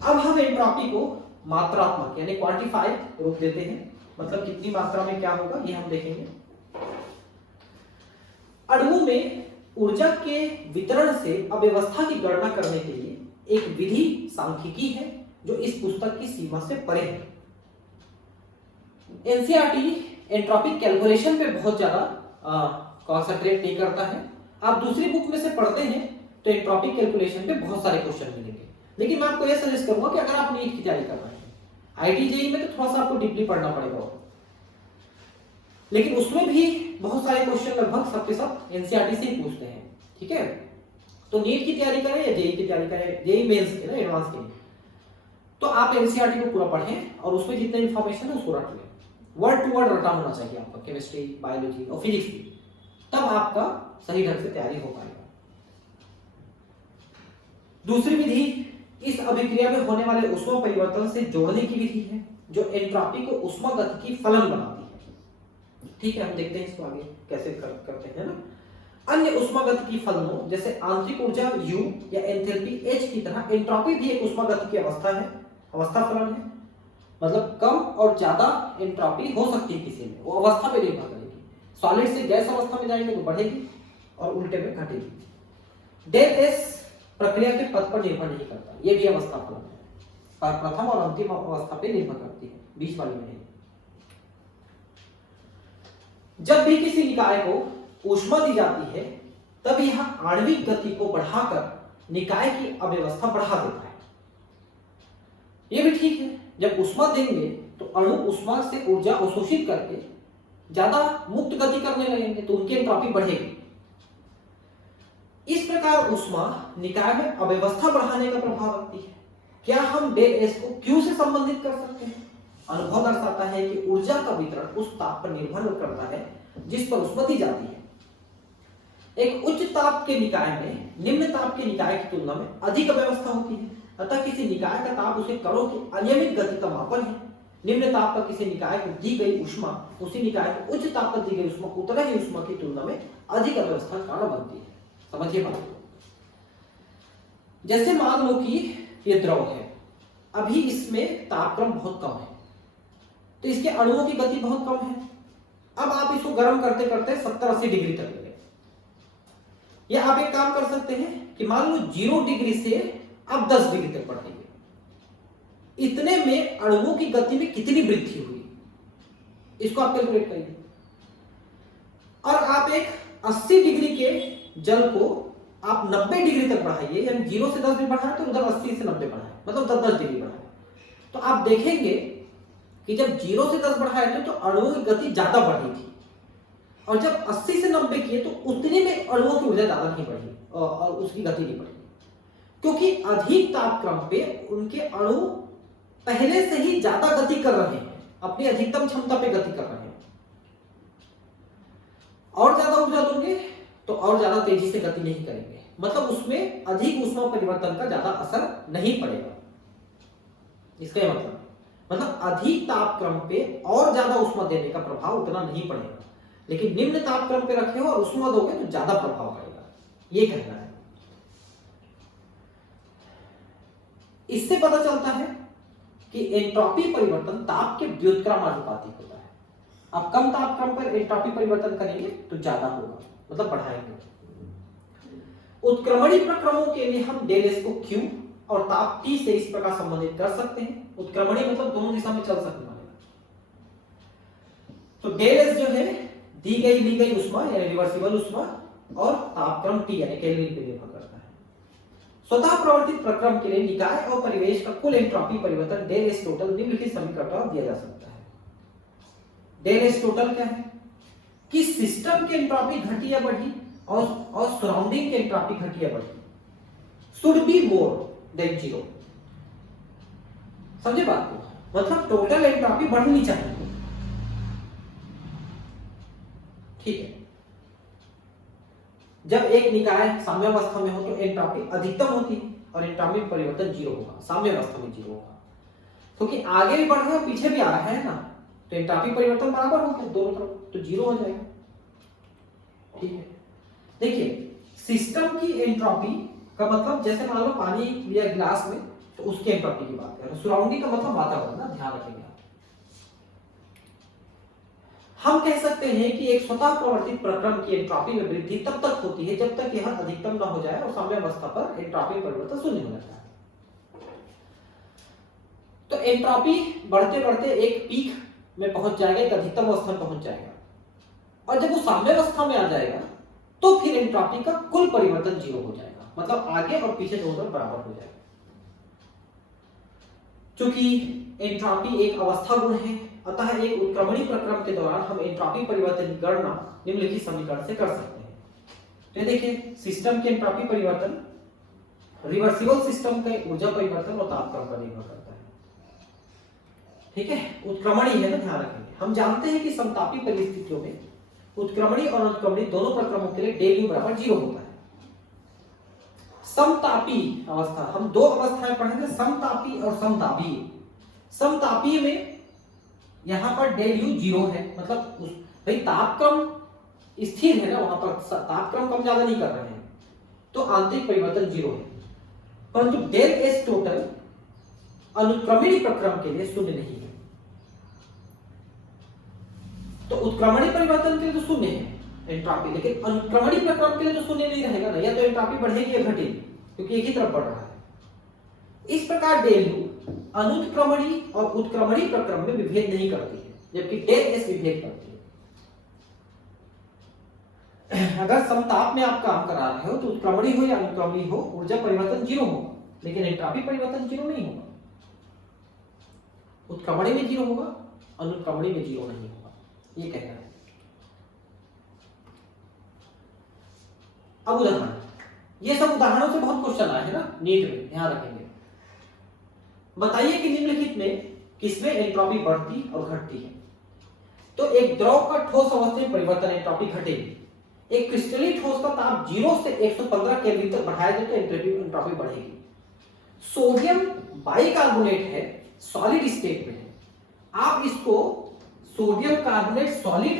अब हम एंट्रॉपी को मात्रात्मक यानी क्वांटिफाइड रूप देते हैं, मतलब कितनी मात्रा में क्या होगा ये हम देखेंगे। अणुओं में ऊर्जा के वितरण से अव्यवस्था की गणना करने के लिए एक विधि सांख्यिकी है जो इस पुस्तक की सीमा से परे है। एनसीईआरटी एंट्रोपिक कैलकुलेशन पे बहुत ज्यादा कॉन्सेंट्रेट नहीं करता है। आप दूसरी बुक में से पढ़ते हैं तो एंट्रोपिक कैलकुलेशन पे बहुत सारे क्वेश्चन मिलेंगे, लेकिन मैं आपको यह सजेस्ट करूंगा कि अगर आप नीट की तैयारी कर रहे हैं, आईटी जेईई में तो थोड़ा सा आपको डीपली पढ़ना पड़ेगा, लेकिन उसमें भी बहुत सारे क्वेश्चन लगभग सबके सब एनसीईआरटी से ही पूछते हैं। ठीक है, तो नीट की तैयारी करें या जेईई की तैयारी करें, जेईई मेंस के ना एडवांस के, तो आप एनसीईआरटी को पूरा पढ़ें और उसमें जितना इंफॉर्मेशन है उसको रट लें। वर्ड टू वर्ड रटा होना चाहिए आपका, केमिस्ट्री, बायोलॉजी और फिजिक्स की, तब आपका सही ढंग से तैयारी हो पाएगा। दूसरी विधि इस अभिक्रिया में होने वाले ऊष्मा परिवर्तन से जोड़ने की विधि है जो एंट्रॉपी को ऊष्मागतिकी फलन बनाती है। ठीक है, हम देखते हैं इसको आगे कैसे करते हैं ना। अन्य ऊष्मागतिकी फलनों जैसे आंतरिक ऊर्जा U या एंथैल्पी H की तरह एंट्रॉपी भी एक ऊष्मागतिकी अवस्था है, अवस्था फलन है। मतलब कम और ज्यादा एंट्रॉपी हो सकती है किसी में, वो अवस्था पे निर्भर करेगी। सॉलिड से गैस अवस्था में जाएंगे तो बढ़ेगी और उल्टे में घटेगी। डेल एस प्रक्रिया के पथ पर निर्भर नहीं करता, ये भी अवस्था फलन है, पर प्रथम और अंतिम अवस्था पे निर्भर करती है, बीच वाली में नहीं। जब भी किसी निकाय को ऊष्मा दी जाती है तब यह आणविक गति को बढ़ाकर निकाय की अव्यवस्था बढ़ा देता है। ये भी ठीक है, जब ऊष्मा देंगे तो अणु ऊष्मा से ऊर्जा अवशोषित करके ज्यादा मुक्त गति करने लगेंगे तो उनकी एंट्रॉपी बढ़ेगी। इस प्रकार ऊष्मा निकाय में अव्यवस्था बढ़ाने का प्रभाव रखती है। क्या हम डेल एस को क्यू से संबंधित कर सकते हैं? अनुभव दर्शाता है कि ऊर्जा का वितरण उस ताप पर निर्भर करता है जिस पर ऊष्मा दी जाती है। एक उच्च ताप के निकाय में निम्न ताप के निकाय की तुलना में अधिक अव्यवस्था होती है, अतः किसी निकाय का ताप उसे कणों की अनियमित गति का मापन है। निम्न ताप पर किसी निकाय को दी गई ऊष्मा उसी निकाय को उच्च ताप पर दी गई ऊष्मा उतना ही ऊष्मा की तुलना में अधिक अव्यवस्था का कारण बनती है। समझिए बात को। जैसे मान लो कि ये द्रव है, अभी इसमें तापक्रम बहुत कम है तो इसके अणुओं की गति बहुत कम है। अब आप इसको गर्म करते करते 70-80 डिग्री तक ले गए, या आप एक काम कर सकते हैं कि मान लो 0 डिग्री से अब 10 डिग्री तक बढ़ गए। इतने में अणुओं की गति में कितनी वृद्धि हुई, इसको आप कैलकुलेट करिए। और आप एक 80 डिग्री के जल को आप 90 डिग्री तक बढ़ाइए, यानी 0 से 10 डिग्री बढ़ाए तो उधर 80 से 90 बढ़ाए, मतलब 10-10 डिग्री बढ़ाए, तो आप देखेंगे कि जब 0 से 10 बढ़ाए थे तो अणुओं की गति ज्यादा बढ़ी थी, और जब 80 से 90 किए तो उतने में अणुओं की ऊर्जा ज्यादा नहीं बढ़ी और उसकी गति नहीं बढ़ी, क्योंकि अधिक तापक्रम पे उनके अणु पहले से ही ज्यादा गति कर रहे हैं, अपनी अधिकतम क्षमता पे गति कर रहे हैं। और ज्यादा ऊर्जा दोगे तो और ज्यादा तेजी से गति नहीं करेंगे, मतलब उसमें अधिक ऊष्मा परिवर्तन का ज्यादा असर नहीं पड़ेगा। इसका मतलब अधिक तापक्रम पे और ज्यादा ऊष्मा देने का प्रभाव उतना नहीं पड़ेगा, लेकिन निम्न तापक्रम पे रखे हो और ऊष्मा दोगे तो ज्यादा प्रभाव पड़ेगा, ये कहना है। इससे पता चलता है कि एंट्रॉपी परिवर्तन ताप के व्युत्क्रमानुपाती होता है। आप कम तापक्रम पर एंट्रॉपी परिवर्तन करेंगे तो ज्यादा होगा, मतलब बढ़ाएंगे। उत्क्रमणी प्रक्रमों के लिए हम डेल एस को क्यू और ताप टी से इस प्रकार संबंधित कर सकते हैं। उत्क्रमणी मतलब दोनों दिशा में चल सकने वाले। तो डेल एस जो है दी गई ऊष्मा यानी रिवर्सिबल ऊष्मा और तापक्रम टी यानी केल्विन पे निर्भर करता है। स्वतः प्रवर्तित प्रक्रम के लिए निकाय और परिवेश का कुल एंट्रॉपी परिवर्तन डेल एस टोटल निम्नलिखित समीकरण द्वारा दिया जा सकता है। डेल एस टोटल क्या है कि सिस्टम की एंट्रॉपी घटी या बढ़ी और सराउंडिंग की एंट्रॉपी घटी या बढ़ी शुड बी मोर देन 0। समझे बात को? मतलब टोटल एंट्रॉपी बढ़नी चाहिए। ठीक है, जब एक निकाय साम्यावस्था में हो तो एंट्रॉपी अधिकतम होती है और एंट्रॉपी परिवर्तन 0 होगा, साम्यावस्था में 0 होगा, क्योंकि आगे भी बढ़ रहा है पीछे भी आ रहा है ना, तो एंट्रॉपी परिवर्तन बराबर होगा दोनों तरफ, तो 0 हो जाएगा। ठीक है, देखिए सिस्टम की एंट्रॉपी का मतलब जैसे मान लो पानी लिया गिलास में तो उसकी एंट्रॉपी की बात करें। सराउंडिंग का मतलब वातावरण ना, ध्यान रखेंगे। हम कह सकते हैं कि एक स्वतः प्रवर्तित प्रक्रम की एंट्रॉपी में वृद्धि तब तक होती है जब तक यह अधिकतम न हो जाए और साम्यावस्था पर एंट्रॉपी परिवर्तन शून्य हो जाता है। तो एंट्रॉपी बढ़ते बढ़ते एक पीक में पहुंच जाएगा, एक अधिकतम अवस्था में पहुंच जाएगा, और जब वो साम्यावस्था में आ जाएगा तो फिर एंट्रॉपी का कुल परिवर्तन 0 हो जाएगा, मतलब आगे और पीछे दोनों बराबर हो जाएगा। चूंकि एंट्रॉपी एक अवस्था गुण है, अतः एक उत्क्रमणी प्रक्रम के दौरान हम एंट्रॉपी परिवर्तन की गणना निम्नलिखित समीकरण से कर सकते हैं। तो देखिए सिस्टम की एंट्रॉपी परिवर्तन रिवर्सिबल सिस्टम के ऊर्जा परिवर्तन और तापक्रम पर निर्भर करता है। ठीक है, उत्क्रमणी है ना, ध्यान रखेंगे। हम जानते हैं कि समतापी परिस्थितियों में उत्क्रमणी और अनुत्क्रमणी दोनों प्रक्रमों के लिए डेल यू बराबर 0 होता है। समतापी अवस्था हम दो अवस्थाएं पढ़ेंगे, समतापी और समतापीय। समतापीय में यहां पर डेल यू 0 है, मतलब भाई तापक्रम स्थिर है ना, वहां पर तापक्रम कम ज्यादा नहीं कर रहे हैं, तो आंतरिक परिवर्तन 0 है। परंतु डेल एस टोटल अनुक्रमणी प्रक्रम के लिए शून्य नहीं है। तो उत्क्रमणी परिवर्तन के लिए तो शून्य है एंट्रॉपी, लेकिन अनुक्रमणी प्रक्रम के लिए तो शून्य नहीं रहेगा ना, या तो एंट्रॉपी बढ़ेगी या घटेगी, क्योंकि एक ही तरफ बढ़ रहा है। इस प्रकार डेल यू अनुत्क्रमणी और उत्क्रमणी प्रक्रम में विभेद नहीं करती है, जबकि डेल एस विभेद करती है। अगर समताप में आप काम करा रहे हो तो उत्क्रमणी हो या अनुक्रमणी हो ऊर्जा परिवर्तन 0 होगा, लेकिन एंट्रॉपी परिवर्तन 0 नहीं होगा। उत्क्रमणी में 0 होगा, अनुत्क्रमणी में 0 नहीं होगा, ये कहना है। अब उदाहरण, ये सब उदाहरणों से बहुत क्वेश्चन आए हैं ना नीट में, ध्यान रखेंगे। बताइए कि निम्नलिखित में किसमें एंट्रॉपी बढ़ती और घटती है। तो एक द्रव का ठोस अवस्था में परिवर्तन एंट्रॉपी घटेगी। एक क्रिस्टलीय ठोस का ताप 0 से 115 केल्विन तक बढ़ाया जाए तो एंट्रॉपी बढ़ेगी। सोडियम बाइकार्बोनेट है, सॉलिड स्टेट में है, आप इसको sodium carbonate solid,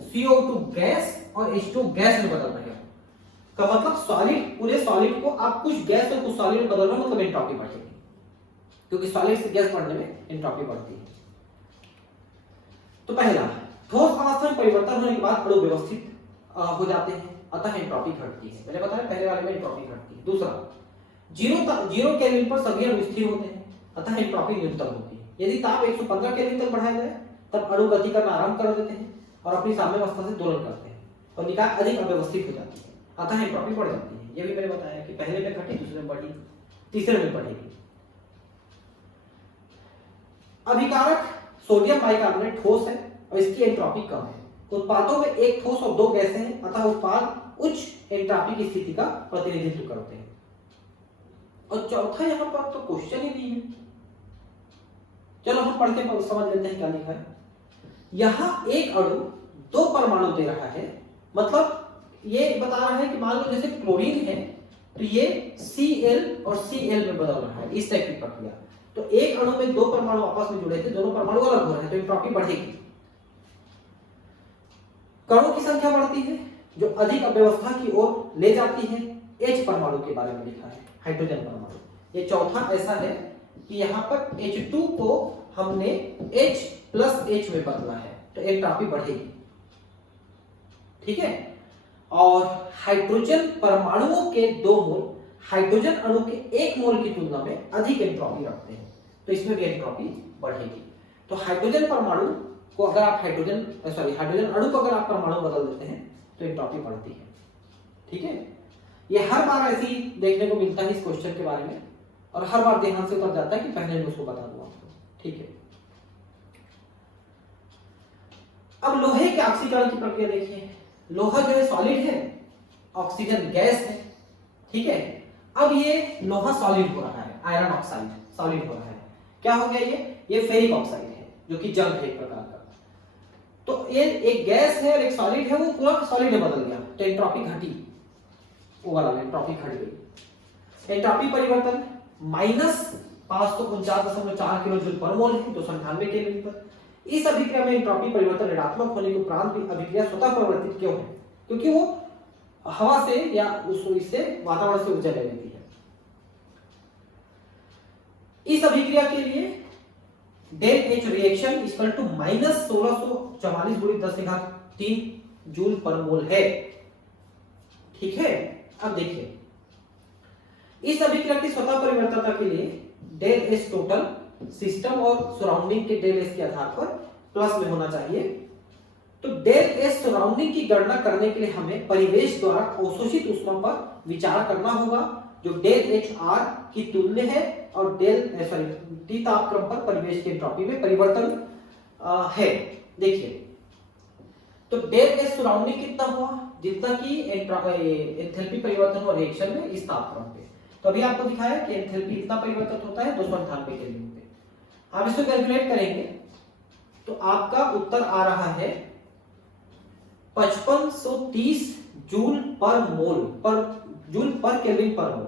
CO2 gas और H2 गैस में बदल रहे हो, का मतलब सॉलिड, पूरे सॉलिड को आप कुछ गैस और कुछ सॉलिड में बदल रहे हो, मतलब एंट्रॉपी बढ़ेगी, क्योंकि सॉलिड से गैस बढ़ने में एंट्रॉपी बढ़ती है। तो पहला, ठोस अवस्था में परिवर्तन होने के बाद अणु व्यवस्थित हो जाते हैं, अतः एंट्रॉपी घटती है। मैंने बताया पहले वाले में एंट्रॉपी घटती है। दूसरा, 0 केल्विन पर सभी अणु स्थिर होते हैं, अतः एंट्रॉपी न्यूनतम होती है। यदि ताप 115 केल्विन तक बढ़ाया जाए तब अणु गति करना आरंभ कर देते हैं और अपनी साम्यावस्था से दोलन करते हैं और निकाय अधिक अव्यवस्थित हो जाती है, अतः एंट्रॉपी बढ़ जाती है। ये भी मैंने बताया कि पहले में घटी, दूसरे में बढ़ी, तीसरे में बढ़ेगी। अभिकारक सोडियम बाइकार्बोनेट ठोस है और इसकी एंट्रॉपी कम है। उत्पादों में एक ठोस और 2 गैसें हैं, अतः उत्पाद उच्च एंट्रॉपी की स्थिति का प्रतिनिधित्व करते हैं। और चौथा, यहां पर तो क्वेश्चन ही नहीं है, चलो हम पढ़ के समझ लेते हैं क्या लिखा है। यहां एक अणु 2 परमाणु दे रहा है, मतलब ये बता रहा है कि मान लो जैसे क्लोरीन है तो ये Cl और Cl में बदल रहा है, इस टाइप की प्रक्रिया। तो एक अणु में 2 परमाणु आपस में जुड़े थे, दोनों परमाणु अलग हो रहे हैं, तो एंट्रॉपी बढ़ेगी। कणों की संख्या बढ़ती है जो अधिक अव्यवस्था की ओर ले जाती है। H परमाणु के बारे में लिखा है, हाइड्रोजन परमाणु। ये चौथा ऐसा है कि यहाँ पर H2 को हमने H+H में बदला है, तो एंट्रॉपी बढ़ेगी, ठीक है। और हाइड्रोजन परमाणुओं के 2 मोल हाइड्रोजन अणु के 1 मोल की तुलना में अधिक एंट्रॉपी रखते हैं, तो इसमें भी एंट्रॉपी बढ़ेगी। तो हाइड्रोजन परमाणु को अगर आप हाइड्रोजन अणु को अगर आप परमाणु बदल देते हैं तो एंट्रॉपी बढ़ती है, ठीक है। ये हर बार ऐसे ही देखने को मिलता है इस क्वेश्चन के बारे में, और हर बार ध्यान से उतर जाता है कि पहले मैं उसको बता दूं आपको, ठीक है। अब लोहे के ऑक्सीकरण की प्रक्रिया देखिए। लोहा जो है सॉलिड है, ऑक्सीजन गैस है, ठीक है। अब ये लोहा सॉलिड हो रहा है, आयरन ऑक्साइड सॉलिड हो रहा है। क्या हो गया ये फेरिक ऑक्साइड है जो कि जंग है एक प्रकार का। तो ये एक गैस है और एक सॉलिड है, वो पूरा सॉलिड में बदल गया, तो एंट्रॉपी घटी, ओवरऑल एंट्रॉपी घट गई। एंट्रॉपी परिवर्तन -549.4 किलो जूल पर मोल है, 298 केल्विन पर। इस अभिक्रिया में एंट्रॉपी परिवर्तन ऋणात्मक होने के उपरांत भी अभिक्रिया स्वतः परिवर्तित क्यों है? क्योंकि वो हवा से या इससे वातावरण से ऊर्जा ले लेती है। इस अभिक्रिया के लिए del H reaction equal to -1644 × 10⁻³ joule पर मोल है, ठीक है। अब देखिए, इस अभिक्रिया की स्वतः परिवर्तनता के लिए डेल एस टोटल सिस्टम और सराउंडिंग के डेल एस के आधार पर प्लस में होना चाहिए। तो डेल एस सराउंडिंग की गणना करने के लिए हमें परिवेश द्वारा अवशोषित ऊष्मा पर विचार करना होगा, जो डेल एच आर की तुल्य है और टी तापक्रम पर परिवेश की एंट्रॉपी में परिवर्तन है। देखिए, तो डेल एस सराउंडिंग कितना हुआ? जितना कि एंथैल्पी परिवर्तन हुआ रिएक्शन में इस तापक्रम पे। तो अभी आपको दिखाया कि एंथैल्पी इतना परिवर्तित होता है 298 केल्विन पे। आप इसको कैलकुलेट करेंगे तो आपका उत्तर आ रहा है 5530 जूल पर केल्विन पर मोल,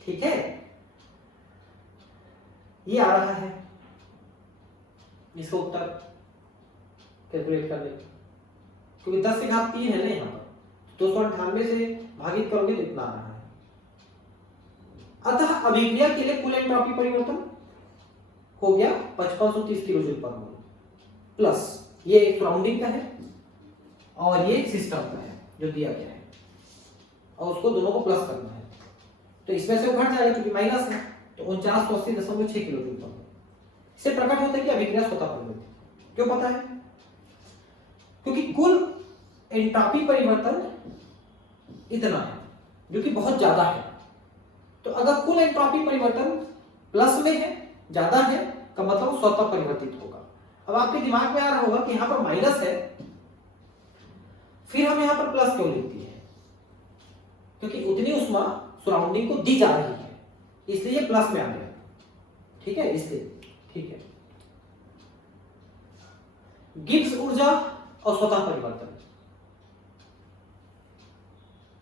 ठीक है। ये आ रहा है इसका उत्तर कैलकुलेट करने, क्योंकि 10⁻³ है ना यहाँ पर, 298 से भागित करोगे तो इतना आ रहा है। अतः अभिक्रिया के लिए कुल एंट्रॉपी परिवर्तन हो गया 5530 किलो जूल पर मोल, प्लस ये सराउंडिंग का है और ये सिस्टम का है जो दिया गया है, और उसको दोनों को प्लस करना है। तो इसमें से घट जाएगा क्योंकि माइनस है, तो 4980.6 किलो जूल पर मोल। इससे प्रकट होता है कि अभिक्रिया स्वतः परिवर्तित। क्यों पता है? क्योंकि कुल एंट्रॉपी परिवर्तन इतना है जो कि बहुत ज्यादा है। तो अगर कुल एंट्रॉपी परिवर्तन प्लस में है, ज्यादा है, का मतलब वो स्वतः परिवर्तित होगा। अब आपके दिमाग में आ रहा होगा कि यहाँ पर माइनस है, फिर हम यहाँ पर प्लस क्यों लिखती है? क्योंकि उतनी ऊष्मा सराउंडिंग को दी जा रही है, इसलिए प्लस में आ गया। ठीक है, इसलिए ठीक है। गिब्स ऊर्जा और स्वतः परिवर्तन।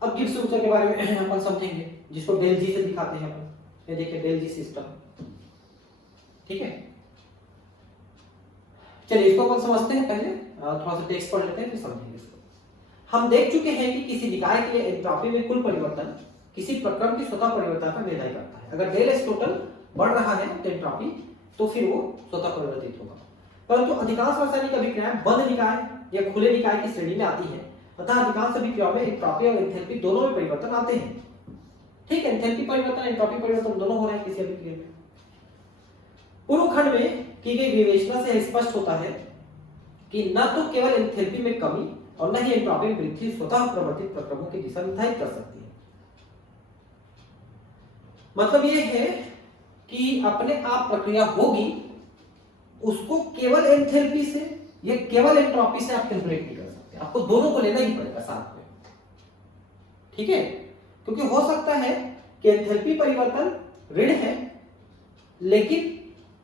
अब गिब्स ऊर्जा के बारे में अपन समझेंगे, जिसको डेल जी से दिखाते हैं अपन। ये देखिए डेल जी सिस्टम। ठीक है, चलिए इसको अपन समझते हैं। पहले थोड़ा सा टेक्स्ट पढ़ लेते हैं, फिर समझेंगे इसको। हम देख चुके हैं कि किसी निकाय के लिए एंट्रॉपी में कुल परिवर्तन किसी प्रक्रम की स्वतः परिवर्तन का निर्णय करता है। अगर डेल एस टोटल बढ़ रहा है एंट्रॉपी, तो फिर वो स्वतः परिवर्तित होगा। परंतु अधिकांश रासायनिक अभिक्रियाएं बंद निकाय या खुले निकाय की श्रेणी में आती है, अतः अधिकांश अभिक्रियाओं में एंट्रॉपी और एंथैल्पी दोनों में परिवर्तन आते हैं। ठीक है, एंथैल्पी परिवर्तन एंट्रॉपी परिवर्तन दोनों हो रहे हैं किसी अभिक्रिया में। पूर्व खंड में की गई विवेचना से स्पष्ट होता है कि न तो केवल एंथैल्पी में कमी और न ही एंट्रॉपी में वृद्धि स्वतः प्रवर्तित प्रक्रमों की दिशा निर्धारित कर सकती है। मतलब ये है कि अपने आप प्रक्रिया होगी, उसको केवल एंथैल्पी से या केवल एंट्रॉपी से आप कैलकुलेट नहीं कर सकते, आपको दोनों को लेना ही पड़ेगा साथ में। ठीक है, क्योंकि हो सकता है कि एंथैल्पी परिवर्तन ऋण है लेकिन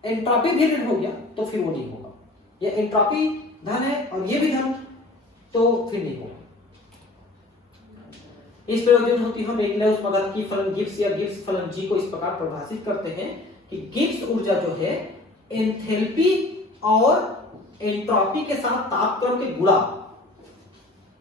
एंट्रॉपी भी ऋण हो गया, तो फिर वो नहीं होगा। या एंट्रॉपी धन है और ये भी धन, तो फिर नहीं होगा। इस प्रयोजन होती हम एक उस पदार्थ की फलन गिब्स या गिब्स फलन जी को इस प्रकार परिभाषित करते हैं कि गिब्स ऊर्जा जो है एंथैल्पी और एंट्रॉपी के साथ तापक्रम के गुणा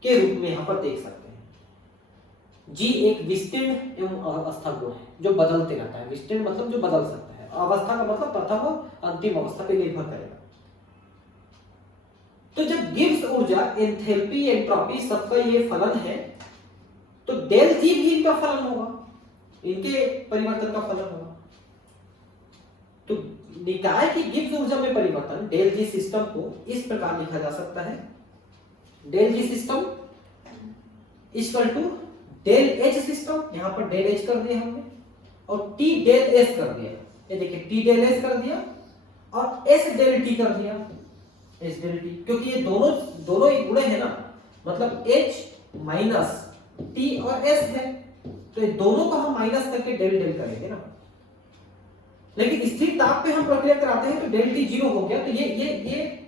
के रूप में यहां पर देख सकते हैं। जी एक विस्तीर्ण एवं अवस्था गुण है जो बदलते रहता है। विस्तीर्ण मतलब जो बदल सकता है, अवस्था का मतलब प्रथम और अंतिम अवस्था पे निर्भर करेगा। तो जब गिब्स ऊर्जा एंथैल्पी एंट्रॉपी सबका ये फलन है, तो डेल जी भी इनका फलन होगा, इनके परिवर्तन का फलन होगा। तो निकाय की गिब्स ऊर्जा में परिवर्तन डेल जी सिस्टम को इस प्रकार लिखा जा सकता है, del G system equal to del H system, यहां पर डेल एच कर दिया हमने और टी डेल एस कर दिया। ये देखिए टी डेल एस कर दिया और एस डेल टी कर दिया, एस डेल टी, क्योंकि ये दोनों ही गुणे हैं ना, मतलब एच माइनस टी और एस है, तो ये दोनों को हम माइनस करके डेल डेल करेंगे ना। लेकिन स्थिर ताप पे हम प्रक्रिया कराते हैं तो डेल टी जीरो हो गया, तो ये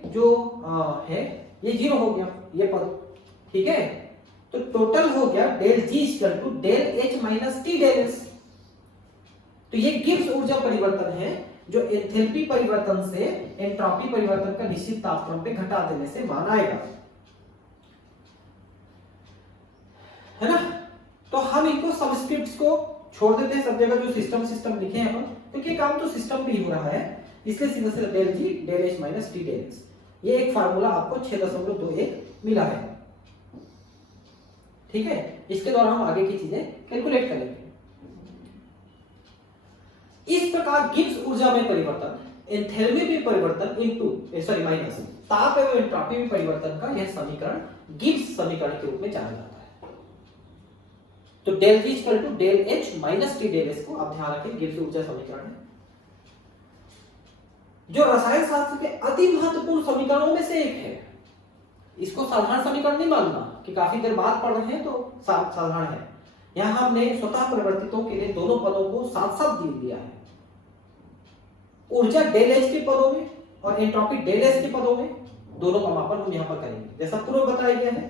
जो है ये जीरो हो गया ये पद। ठीक है, तो टोटल हो गया del G equal to del H minus T del S. तो ये गिब्स ऊर्जा परिवर्तन है जो एंथैल्पी परिवर्तन से एंट्रॉपी परिवर्तन का निश्चित तापक्रम पे घटा देने से मान आएगा, है ना। तो हम इनको सबस्क्रिप्ट्स को छोड़ देते हैं सब जगह, जो सिस्टम लिखे हैं अपन, क्योंकि ये काम तो सिस्टम पे ही हो रहा है, इसलिए सीधा सीधा del G del H minus T del S. ये एक फार्मूला आपको 6.21 मिला है। ठीक है, इसके द्वारा हम आगे की चीजें कैलकुलेट करेंगे। इस प्रकार गिब्स ऊर्जा में परिवर्तन, एंथैल्पी में परिवर्तन इनटू माइनस ताप एवं एंट्रॉपी में परिवर्तन का यह समीकरण गिब्स समीकरण के रूप में जाना जाता है। तो del G equal to del H minus T del S को आप ध्यान रखें, गिब्स ऊर्जा समीकरण है, जो रसायन शास्त्र के अति महत्वपूर्ण समीकरणों में से एक है। इसको साधारण समीकरण नहीं मानना कि काफी देर बाद पढ़ रहे हैं तो साधारण है। यहां हमने स्वतः परिवर्तितों के लिए दोनों पदों को साथ साथ दिया है। ऊर्जा डेल एच के पदों में और एंट्रॉपी डेल एस के पदों में, दोनों का मापन हम यहां पर करेंगे। जैसा पूर्व बताया गया है,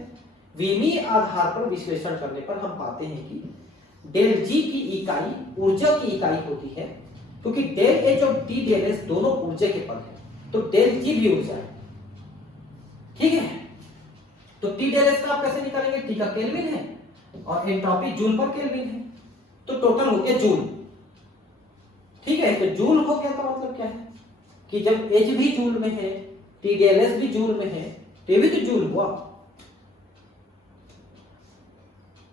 विमीय आधार पर विश्लेषण करने पर हम पाते हैं कि डेल जी की इकाई ऊर्जा की इकाई होती है, क्योंकि डेल एच और टी डेल एस दोनों ऊर्जा के पद हैं, तो डेल जी भी ऊर्जा है। ठीक है, तो टी डेल एस का आप कैसे निकालेंगे? टी का केल्विन है और एंट्रॉपी जूल पर केल्विन है, तो टोटल हो गया जूल। ठीक है, तो जूल हो गया तो मतलब क्या है कि जब एच भी जूल में है, टी डेल एस भी जूल में है, तो ये भी तो जूल हुआ।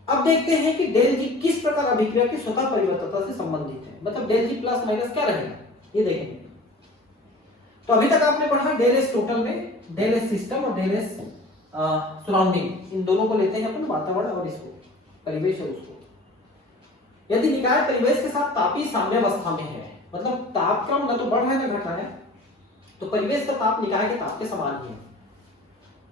अब देखते हैं कि डेल जी किस प्रकार अभिक्रिया की स्वतः परिवर्तनता से संबंधित है, मतलब डेल जी प्लस माइनस क्या रहेगा ये देखेंगे। तो अभी तक आपने पढ़ा डेल एस टोटल में डेल एस सिस्टम और डेल एस सराउंडिंग, इन दोनों को लेते हैं अपन, वातावरण और इसको परिवेश है उसको। यदि निकाय परिवेश के साथ तापीय साम्यावस्था में है, मतलब तापक्रम न तो बढ़ रहा है न घट रहा है, तो परिवेश का ताप निकाय के ताप के समान ही है,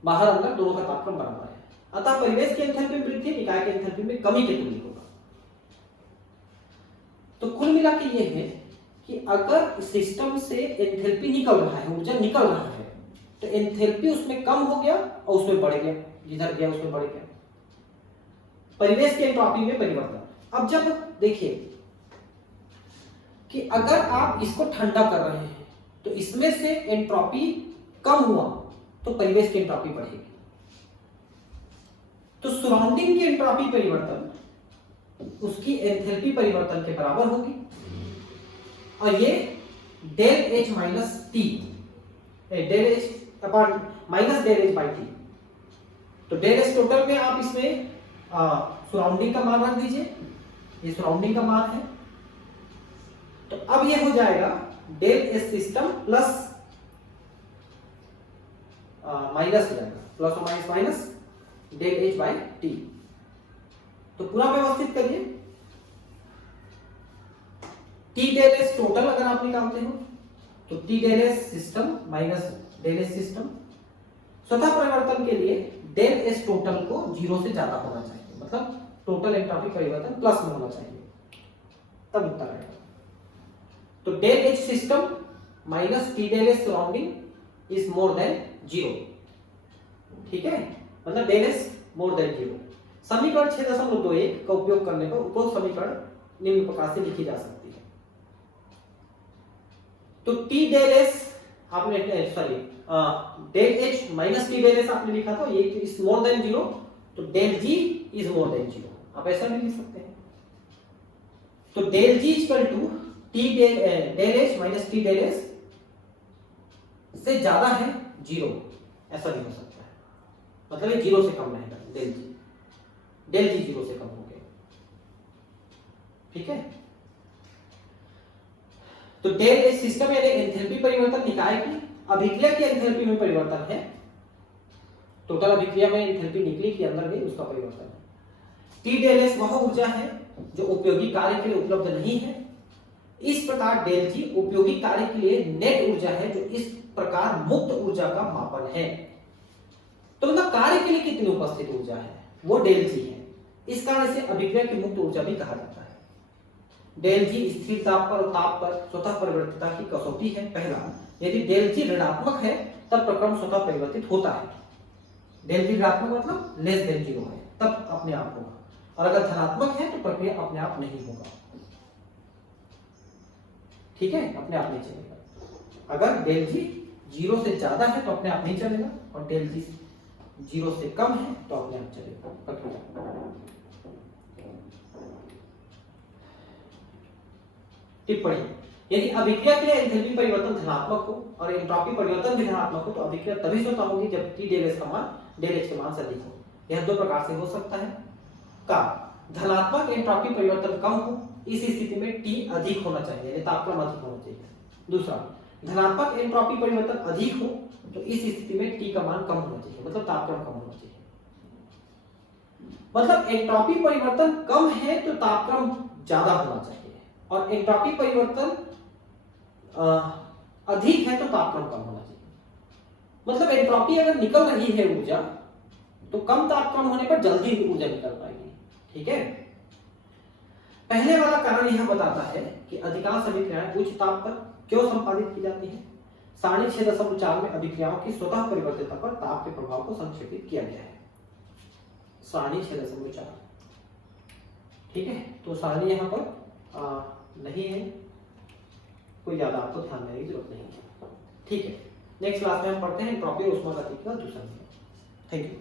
बाहर अंदर दोनों का तापक्रम बराबर है, अतः परिवेश की एंथैल्पी में वृद्धि निकाय की एंथैल्पी में कमी के तुल्य होगा। तो कुल मिला के ये है कि अगर सिस्टम से एंथैल्पी निकल रहा है, ऊर्जा निकल रहा है, तो एंथैल्पी उसमें कम हो गया और उसमें बढ़ गया, जिधर गया उसमें बढ़ गया। परिवेश की एंट्रॉपी में परिवर्तन। अब जब देखिए कि अगर आप इसको ठंडा कर रहे हैं तो इसमें से एंट्रॉपी कम हुआ तो परिवेश की एंट्रॉपी बढ़ेगी। तो सराउंडिंग की एंट्रॉपी परिवर्तन उसकी एंथैल्पी परिवर्तन के बराबर होगी, और ये del H minus T, del H upon minus del H by T. तो डेल एच टोटल में आप इसमें सराउंडिंग का मान रख दीजिए, ये सराउंडिंग का मान है। तो अब ये हो जाएगा del H system plus minus हो जाएगा, प्लस और minus minus del H by T. तो पूरा व्यवस्थित करिए, टी डेल एच टोटल अगर आप निकालते हो तो T del H system minus del H system. स्वतः परिवर्तन के लिए डेल एच टोटल को 0 से ज्यादा होना चाहिए, मतलब टोटल एंट्रॉपी परिवर्तन प्लस में होना चाहिए, तब उत्तर आएगा। तो del H system minus T del H surrounding is more than 0, ठीक है, मतलब डेल एच मोर देन 0। समीकरण 6.21 का उपयोग करने पर उपरोक्त समीकरण निम्न प्रकार से लिखी जा सकती है। तो टी डेल एच आपने del H minus T del H आपने लिखा था, ये इज मोर देन 0, तो del G is more than 0, आप ऐसा भी लिख सकते हैं। तो del G equal to T del H minus T del H से ज्यादा है 0, ऐसा भी हो सकता है, मतलब ये 0 से कम रहेगा डेल जी 0 से कम हो गया, ठीक है। तो डेल एच सिस्टम यानी एंथैल्पी परिवर्तन निकाय की, अभिक्रिया की एंथैल्पी में परिवर्तन है, टोटल अभिक्रिया में एंथैल्पी निकली कि अंदर गई उसका परिवर्तन है। टी डेल एच वह ऊर्जा है जो उपयोगी कार्य के लिए उपलब्ध नहीं है, इस प्रकार डेल जी उपयोगी कार्य के लिए नेट ऊर्जा है, जो इस प्रकार मुक्त ऊर्जा का मापन है। तो मतलब कार्य के लिए कितनी उपस्थित ऊर्जा है वो डेल जी है, इस कारण से अभिक्रिया की मुक्त ऊर्जा भी कहा जाता है। डेल जी स्थिर ताप पर और ताप पर स्वतः परिवर्तितता की कसौटी है। पहला, यदि डेल जी ऋणात्मक है तब प्रक्रम स्वतः परिवर्तित होता है, डेल जी ऋणात्मक मतलब लेस देन 0 है तब अपने आप होगा, और अगर धनात्मक है तो प्रक्रिया अपने आप नहीं होगा, ठीक है, अपने आप नहीं चलेगा। अगर डेल जी 0 से ज्यादा है तो अपने आप नहीं चलेगा, और डेल जी 0 से कम है तो अपने आप चलेगा प्रक्रिया। टिप्पणी, यदि अभिक्रिया के लिए एंथैल्पी परिवर्तन धनात्मक हो और एंट्रॉपी परिवर्तन भी धनात्मक हो तो अभिक्रिया तभी स्वतः होगी जब टी डेल एच का मान डेल एच के मान से अधिक हो। यह दो प्रकार से हो सकता है। का धनात्मक एंट्रॉपी परिवर्तन कम हो, इस स्थिति में टी अधिक होना चाहिए, यानी तापक्रम अधिक होना चाहिए। दूसरा, धनात्मक एंट्रॉपी परिवर्तन अधिक हो तो इस स्थिति में टी का मान कम होना चाहिए, मतलब तापक्रम कम होना चाहिए। मतलब एंट्रॉपी परिवर्तन कम है तो तापक्रम ज्यादा होना चाहिए, और एंट्रॉपी परिवर्तन अधिक है तो तापक्रम कम होना चाहिए। मतलब एंट्रॉपी अगर निकल रही है ऊर्जा तो कम तापक्रम होने पर जल्दी ऊर्जा निकल पाएगी, ठीक है। पहले वाला कारण यह बताता है कि अधिकांश अभिक्रियाएं उच्च ताप पर क्यों संपादित की जाती है। सारणी 6.4 में अभिक्रियाओं की स्वतः परिवर्तितता पर ताप के प्रभाव को संक्षेपित किया गया है। सारणी 6.4, ठीक है। तो सारणी यहाँ पर नहीं है, कोई ज्यादा आपको ध्यान देने की जरूरत नहीं है, ठीक है। नेक्स्ट क्लास में हम पढ़ते हैं एंट्रॉपी और ऊष्मागतिकी का दूसरा नियम। Thank you.